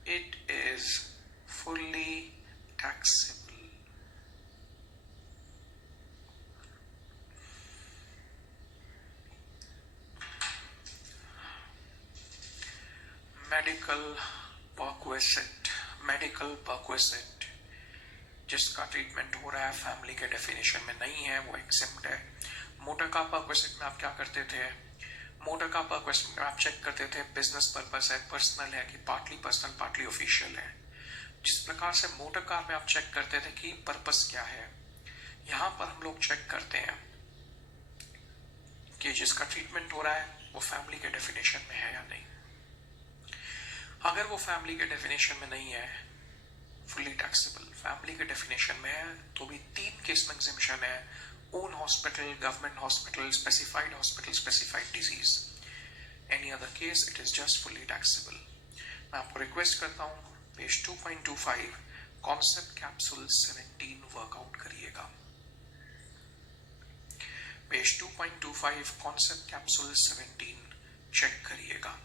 it is fully taxable. Medical perquisite जिसका ट्रीटमेंट हो रहा है फैमिली के डेफिनेशन में नहीं है वो एग्जेम्प्ट है। मोटर कार परक्विजिट में आप क्या करते थे? मोटर कार परक्विजिट में आप चेक करते थे बिजनेस पर्पस है, पर्सनल है कि पार्टली पर्सनल पार्टली ऑफिशियल है। जिस प्रकार से मोटर कार में आप चेक करते थे कि पर्पस क्या है, यहां पर हम लोग चेक करते हैं कि जिसका ट्रीटमेंट हो रहा है वो फैमिली के डेफिनेशन में है या नहीं। अगर वो फैमिली के डेफिनेशन में नहीं है, फुल्ली टैक्सेबल। फैमिली के डेफिनेशन में है तो भी तीन केस में एग्जेम्पशन है, own hospital, government hospital, specified hospital, specified disease. Any other case it is just fully taxable. मैं आपको रिक्वेस्ट करता हूं पेज 2.25 कॉन्सेप्ट कैप्सूल 17 वर्कआउट करिएगा। पेज 2.25 कॉन्सेप्ट कैप्सूल 17 चेक करिएगा।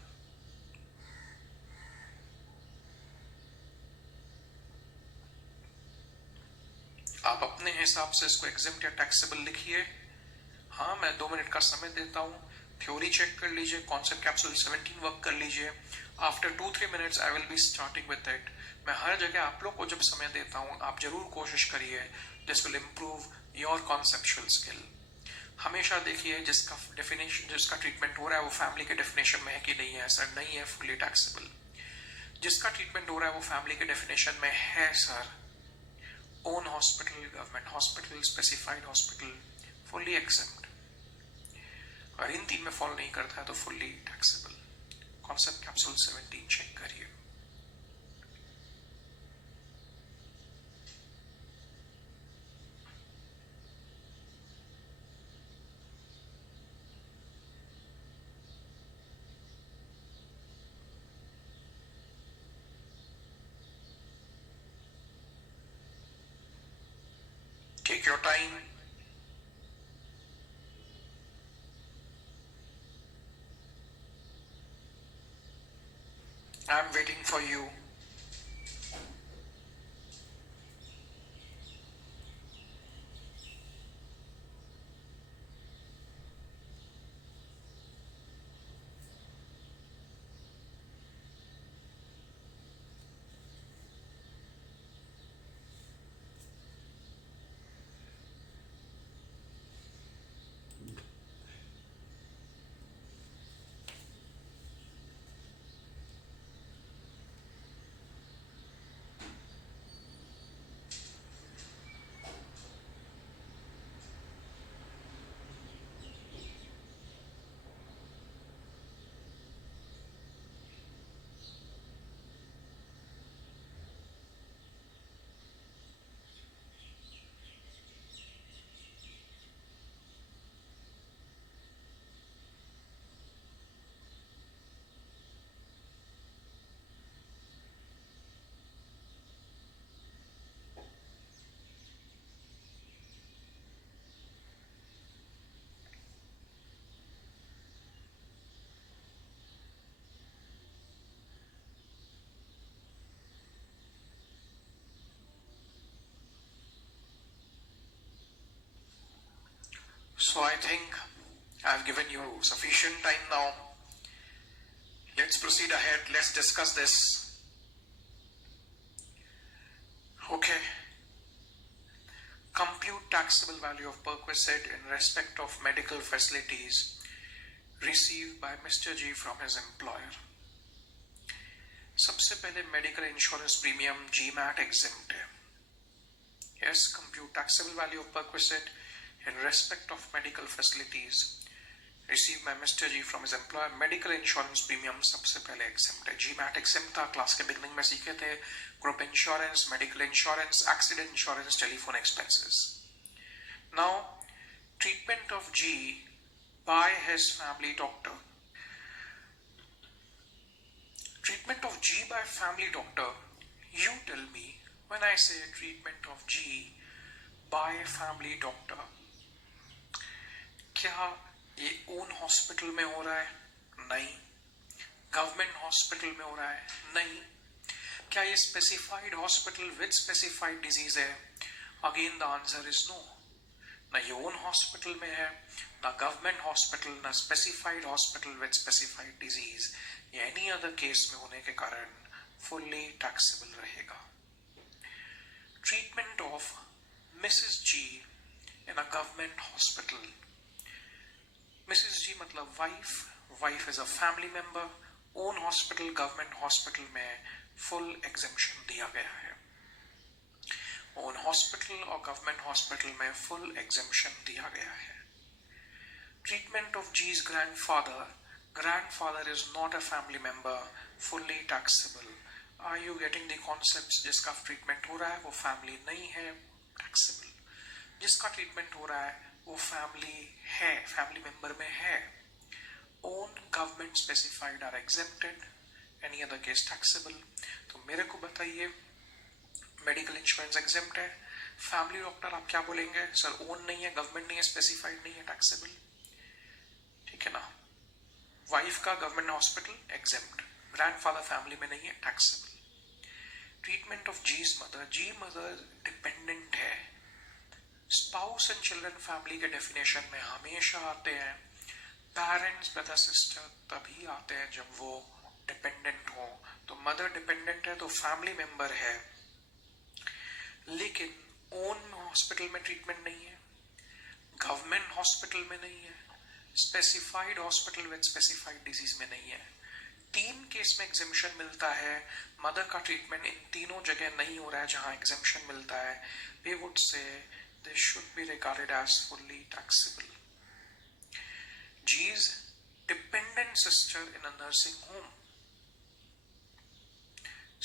आप अपने हिसाब से इसको एग्जेम्प्ट या टैक्सेबल लिखिए। हाँ, मैं 2 मिनट का समय देता हूँ, थ्योरी चेक कर लीजिए, कॉन्सेप्ट कैप्सूल 17 वर्क कर लीजिए। After 2-3 minutes I will be starting with it. मैं हर जगह आप लोग को जब समय देता हूँ आप जरूर कोशिश करिए, this will improve your conceptual skill. हमेशा देखिए जिसका डेफिनेशन, जिसका ट्रीटमेंट हो रहा है वो फैमिली के डेफिनेशन में है कि नहीं है। सर नहीं है, फुल्ली टैक्सेबल। जिसका ट्रीटमेंट हो रहा है वो फैमिली के डेफिनेशन में है sir, own hospital, government hospital, specified hospital, fully exempt. और इन तीन में फॉल नहीं करता है तो fully taxable. Concept capsule 17 check करिए। Take your time. I'm waiting for you. So I think I've given you sufficient time now. Let's proceed ahead. Let's discuss this. Okay. Compute taxable value of perquisite in respect of medical facilities received by Mr. G from his employer. सबसे पहले medical insurance premium GMAT exempt है. Yes, compute taxable value of perquisite in respect of medical facilities received by Mr. G from his employer. Medical insurance premium सबसे पहले exempt है. GMAT exempt था, class के beginning में सीखे थे. Group insurance, medical insurance, accident insurance, telephone expenses. Now, treatment of G by his family doctor. Treatment of G by family doctor. You tell me, when I say treatment of G by family doctor, क्या ये own hospital में हो रहा है? नहीं. Government hospital में हो रहा है? नहीं. क्या ये specified hospital with specified disease है? Again the answer is no. ना ये ओन हॉस्पिटल में है, ना गवर्नमेंट हॉस्पिटल, ना specified hospital with specified disease. या एनी अदर केस में होने के कारण फुल्ली टैक्सेबल रहेगा. Treatment of Mrs G in a government hospital. Mrs G मतलब wife is a family member. Own hospital, government hospital में full exemption दिया गया है. ओन हॉस्पिटल और गवर्नमेंट हॉस्पिटल में फुल एग्जेम्पशन दिया गया है. Treatment of G's grandfather. Grandfather is not a family member, fully taxable. Are you getting the concepts? जिसका ट्रीटमेंट हो रहा है वो फैमिली नहीं है, taxable. जिसका ट्रीटमेंट हो रहा है वो फैमिली है, फैमिली मेंबर में है. Own government specified are exempted. Any other case taxable. तो मेरे को बताइए, मेडिकल इंश्योरेंस एग्जेम्प्ट है, फैमिली डॉक्टर आप क्या बोलेंगे? सर ओन नहीं है, गवर्नमेंट नहीं है, स्पेसिफाइड नहीं है, टैक्सेबल. ठीक है ना. वाइफ का government hospital exempt, grandfather family में नहीं है, taxable. Treatment of G's mother. G mother dependent है. स्पाउस एंड चिल्ड्रन फैमिली के डेफिनेशन में हमेशा आते हैं. पेरेंट्स, ब्रदर, सिस्टर तभी आते हैं जब वो डिपेंडेंट हो. तो मदर डिपेंडेंट है तो फैमिली मेंबर है, लेकिन ओन हॉस्पिटल में ट्रीटमेंट नहीं है, गवर्नमेंट हॉस्पिटल में नहीं है, specified hospital with specified disease में नहीं है. 3 केस में एग्जेम्पशन मिलता है. मदर का ट्रीटमेंट इन तीनों जगह नहीं हो रहा है जहां एग्जेम्पशन मिलता है. We would say this should be regarded as fully taxable. G's dependent sister in a nursing home.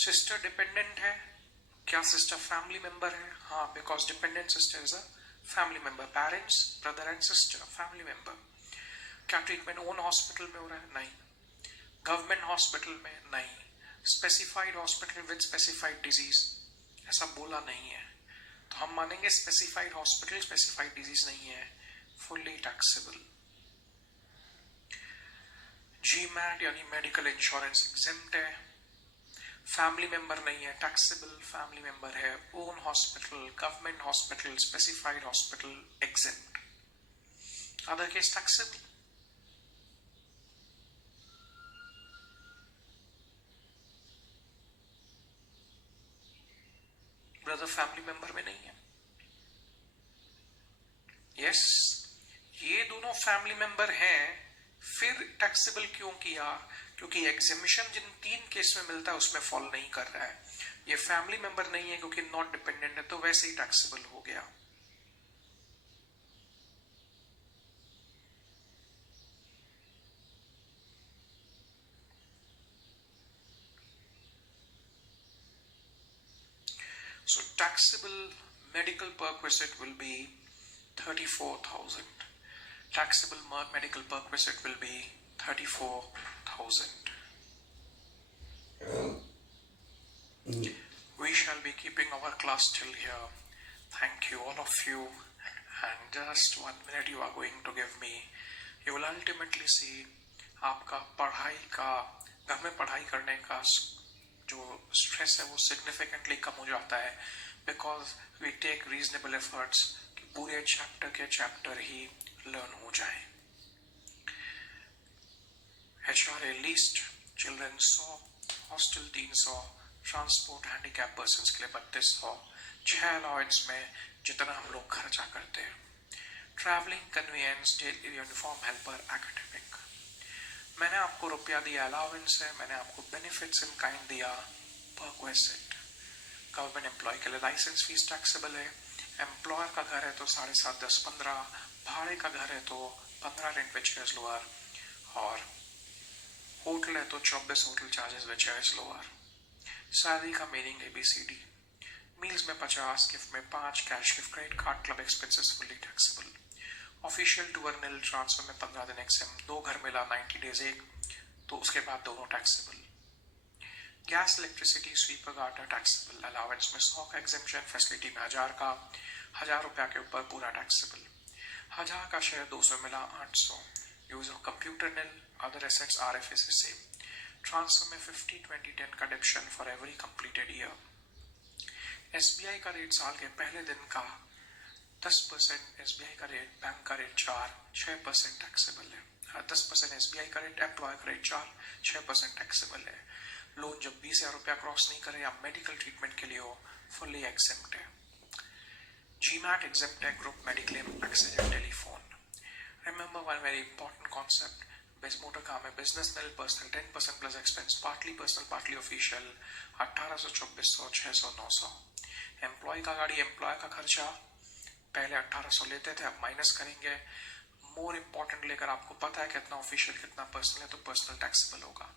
Sister dependent है. क्या सिस्टर फैमिली मेंबर है? हाँ, because dependent sister is a family member. Parents, brother and sister family member. क्या treatment own hospital में हो रहा है? नहीं. गवर्नमेंट हॉस्पिटल में? नहीं. Specified hospital with specified disease, ऐसा बोला नहीं है, तो हम मानेंगे स्पेसिफाइड हॉस्पिटल, स्पेसिफाइड डिजीज नहीं है, फुल्ली टैक्सेबल. जीमैट यानी मेडिकल इंश्योरेंस एग्जेम्प्ट है, फैमिली मेंबर नहीं है, टैक्सेबल. फैमिली मेंबर है, own hospital, government hospital, specified hospital exempt. Other case taxable. Brother family member में नहीं है. यस, ये दोनों फैमिली मेंबर हैं, फिर टैक्सेबल क्यों किया? क्योंकि एग्जेम्पशन जिन 3 केस में मिलता है उसमें फॉल नहीं कर रहा है. ये फैमिली मेंबर नहीं है क्योंकि नॉट डिपेंडेंट है, तो वैसे ही टैक्सेबल हो गया. So taxable medical perquisite will be 34,000. Taxable medical perquisite will be 34,000. We shall be keeping our class till here. Thank you all of you. And just 1 minute you are going to give me. You will ultimately see आपका पढ़ाई का, घर में पढ़ाई करने का जो stress है वो सिग्निफिकेंटली कम हो जाता है, because we take reasonable efforts कि पूरे चैप्टर के चैप्टर ही लर्न हो जाए। HRA list children 100, hostel 300, transport handicap persons के लिए 3200, 6 अलाउंस में जितना हम लोग खर्चा करते हैं। Travelling convenience, daily uniform helper, academic. मैंने आपको रुपया दिया अलाउंस है, मैंने आपको बेनिफिट्स इन काइंड दिया परक्विजिट। गवर्नमेंट एम्प्लॉय के लिए लाइसेंस फीस टैक्सेबल है। एम्प्लॉयर का घर है तो 7.5, 10, 15, भाड़े का घर है तो 15 रेंट विच इज लोअर, और होटल है तो 24 hotel charges which is lower. Salary का मीनिंग ABCD। मील्स में 50, गिफ्ट में 5, cash gift, credit card, club expenses fully taxable. Official tour nil, transfer में 15 दिन XM, 2 घर मिला 90 डेज एक, तो उसके बाद दोनों taxable. Gas, electricity, sweeper, gardener taxable. Allowance में 100 का एग्जेम्पशन, फैसिलिटी में 1000 का, 1000 रुपया के ऊपर पूरा टैक्सेबल। 1000 का शेयर 200 मिला 800। Use of computer nil, other assets RFA से सेम। ट्रांसफर में 50, 20, 10 का deduction for every completed year. SBI का रेट साल के पहले दिन का 10%, SBI का रेट, बैंक का रेट 4, 6% टैक्सेबल है। 10% SBI का रेट, एम्प्लॉय का रेट 4, 6% टैक्सेबल है। लोन जब 20,000 रुपया क्रॉस नहीं करे या मेडिकल ट्रीटमेंट के लिए हो, फुल्ली एग्जेम्प्ट है। GMAT एग्जेम्प्ट है, group mediclaim, accident, telephone. Remember one very important concept, motor car में business nil, personal 10% plus expense, partly personal partly official, 1800, 2400, 600, 900। Employee का गाड़ी, एम्प्लॉय का खर्चा पहले 1800 लेते थे, अब माइनस करेंगे। मोर इंपॉर्टेंट लेकर आपको पता है कितना ऑफिशियल कितना पर्सनल है, तो पर्सनल टैक्सेबल होगा।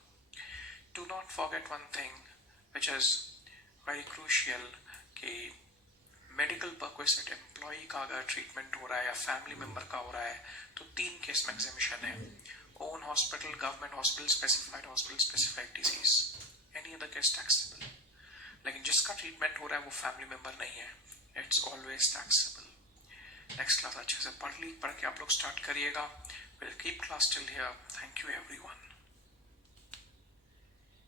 Do not forget one thing which is very crucial कि मेडिकल परक्विजिट एम्प्लॉय का अगर ट्रीटमेंट हो रहा है या फैमिली मेंबर का हो रहा है तो 3 केस में एग्जेम्पशन है। Own hospital, government hospital, specified disease, any other case taxable. लेकिन जिसका ट्रीटमेंट हो रहा है वो फैमिली मेंबर नहीं है, it's always taxable. Next class अच्छे से पढ़ के आप लोग स्टार्ट करिएगा। Will keep class till here. Thank you everyone.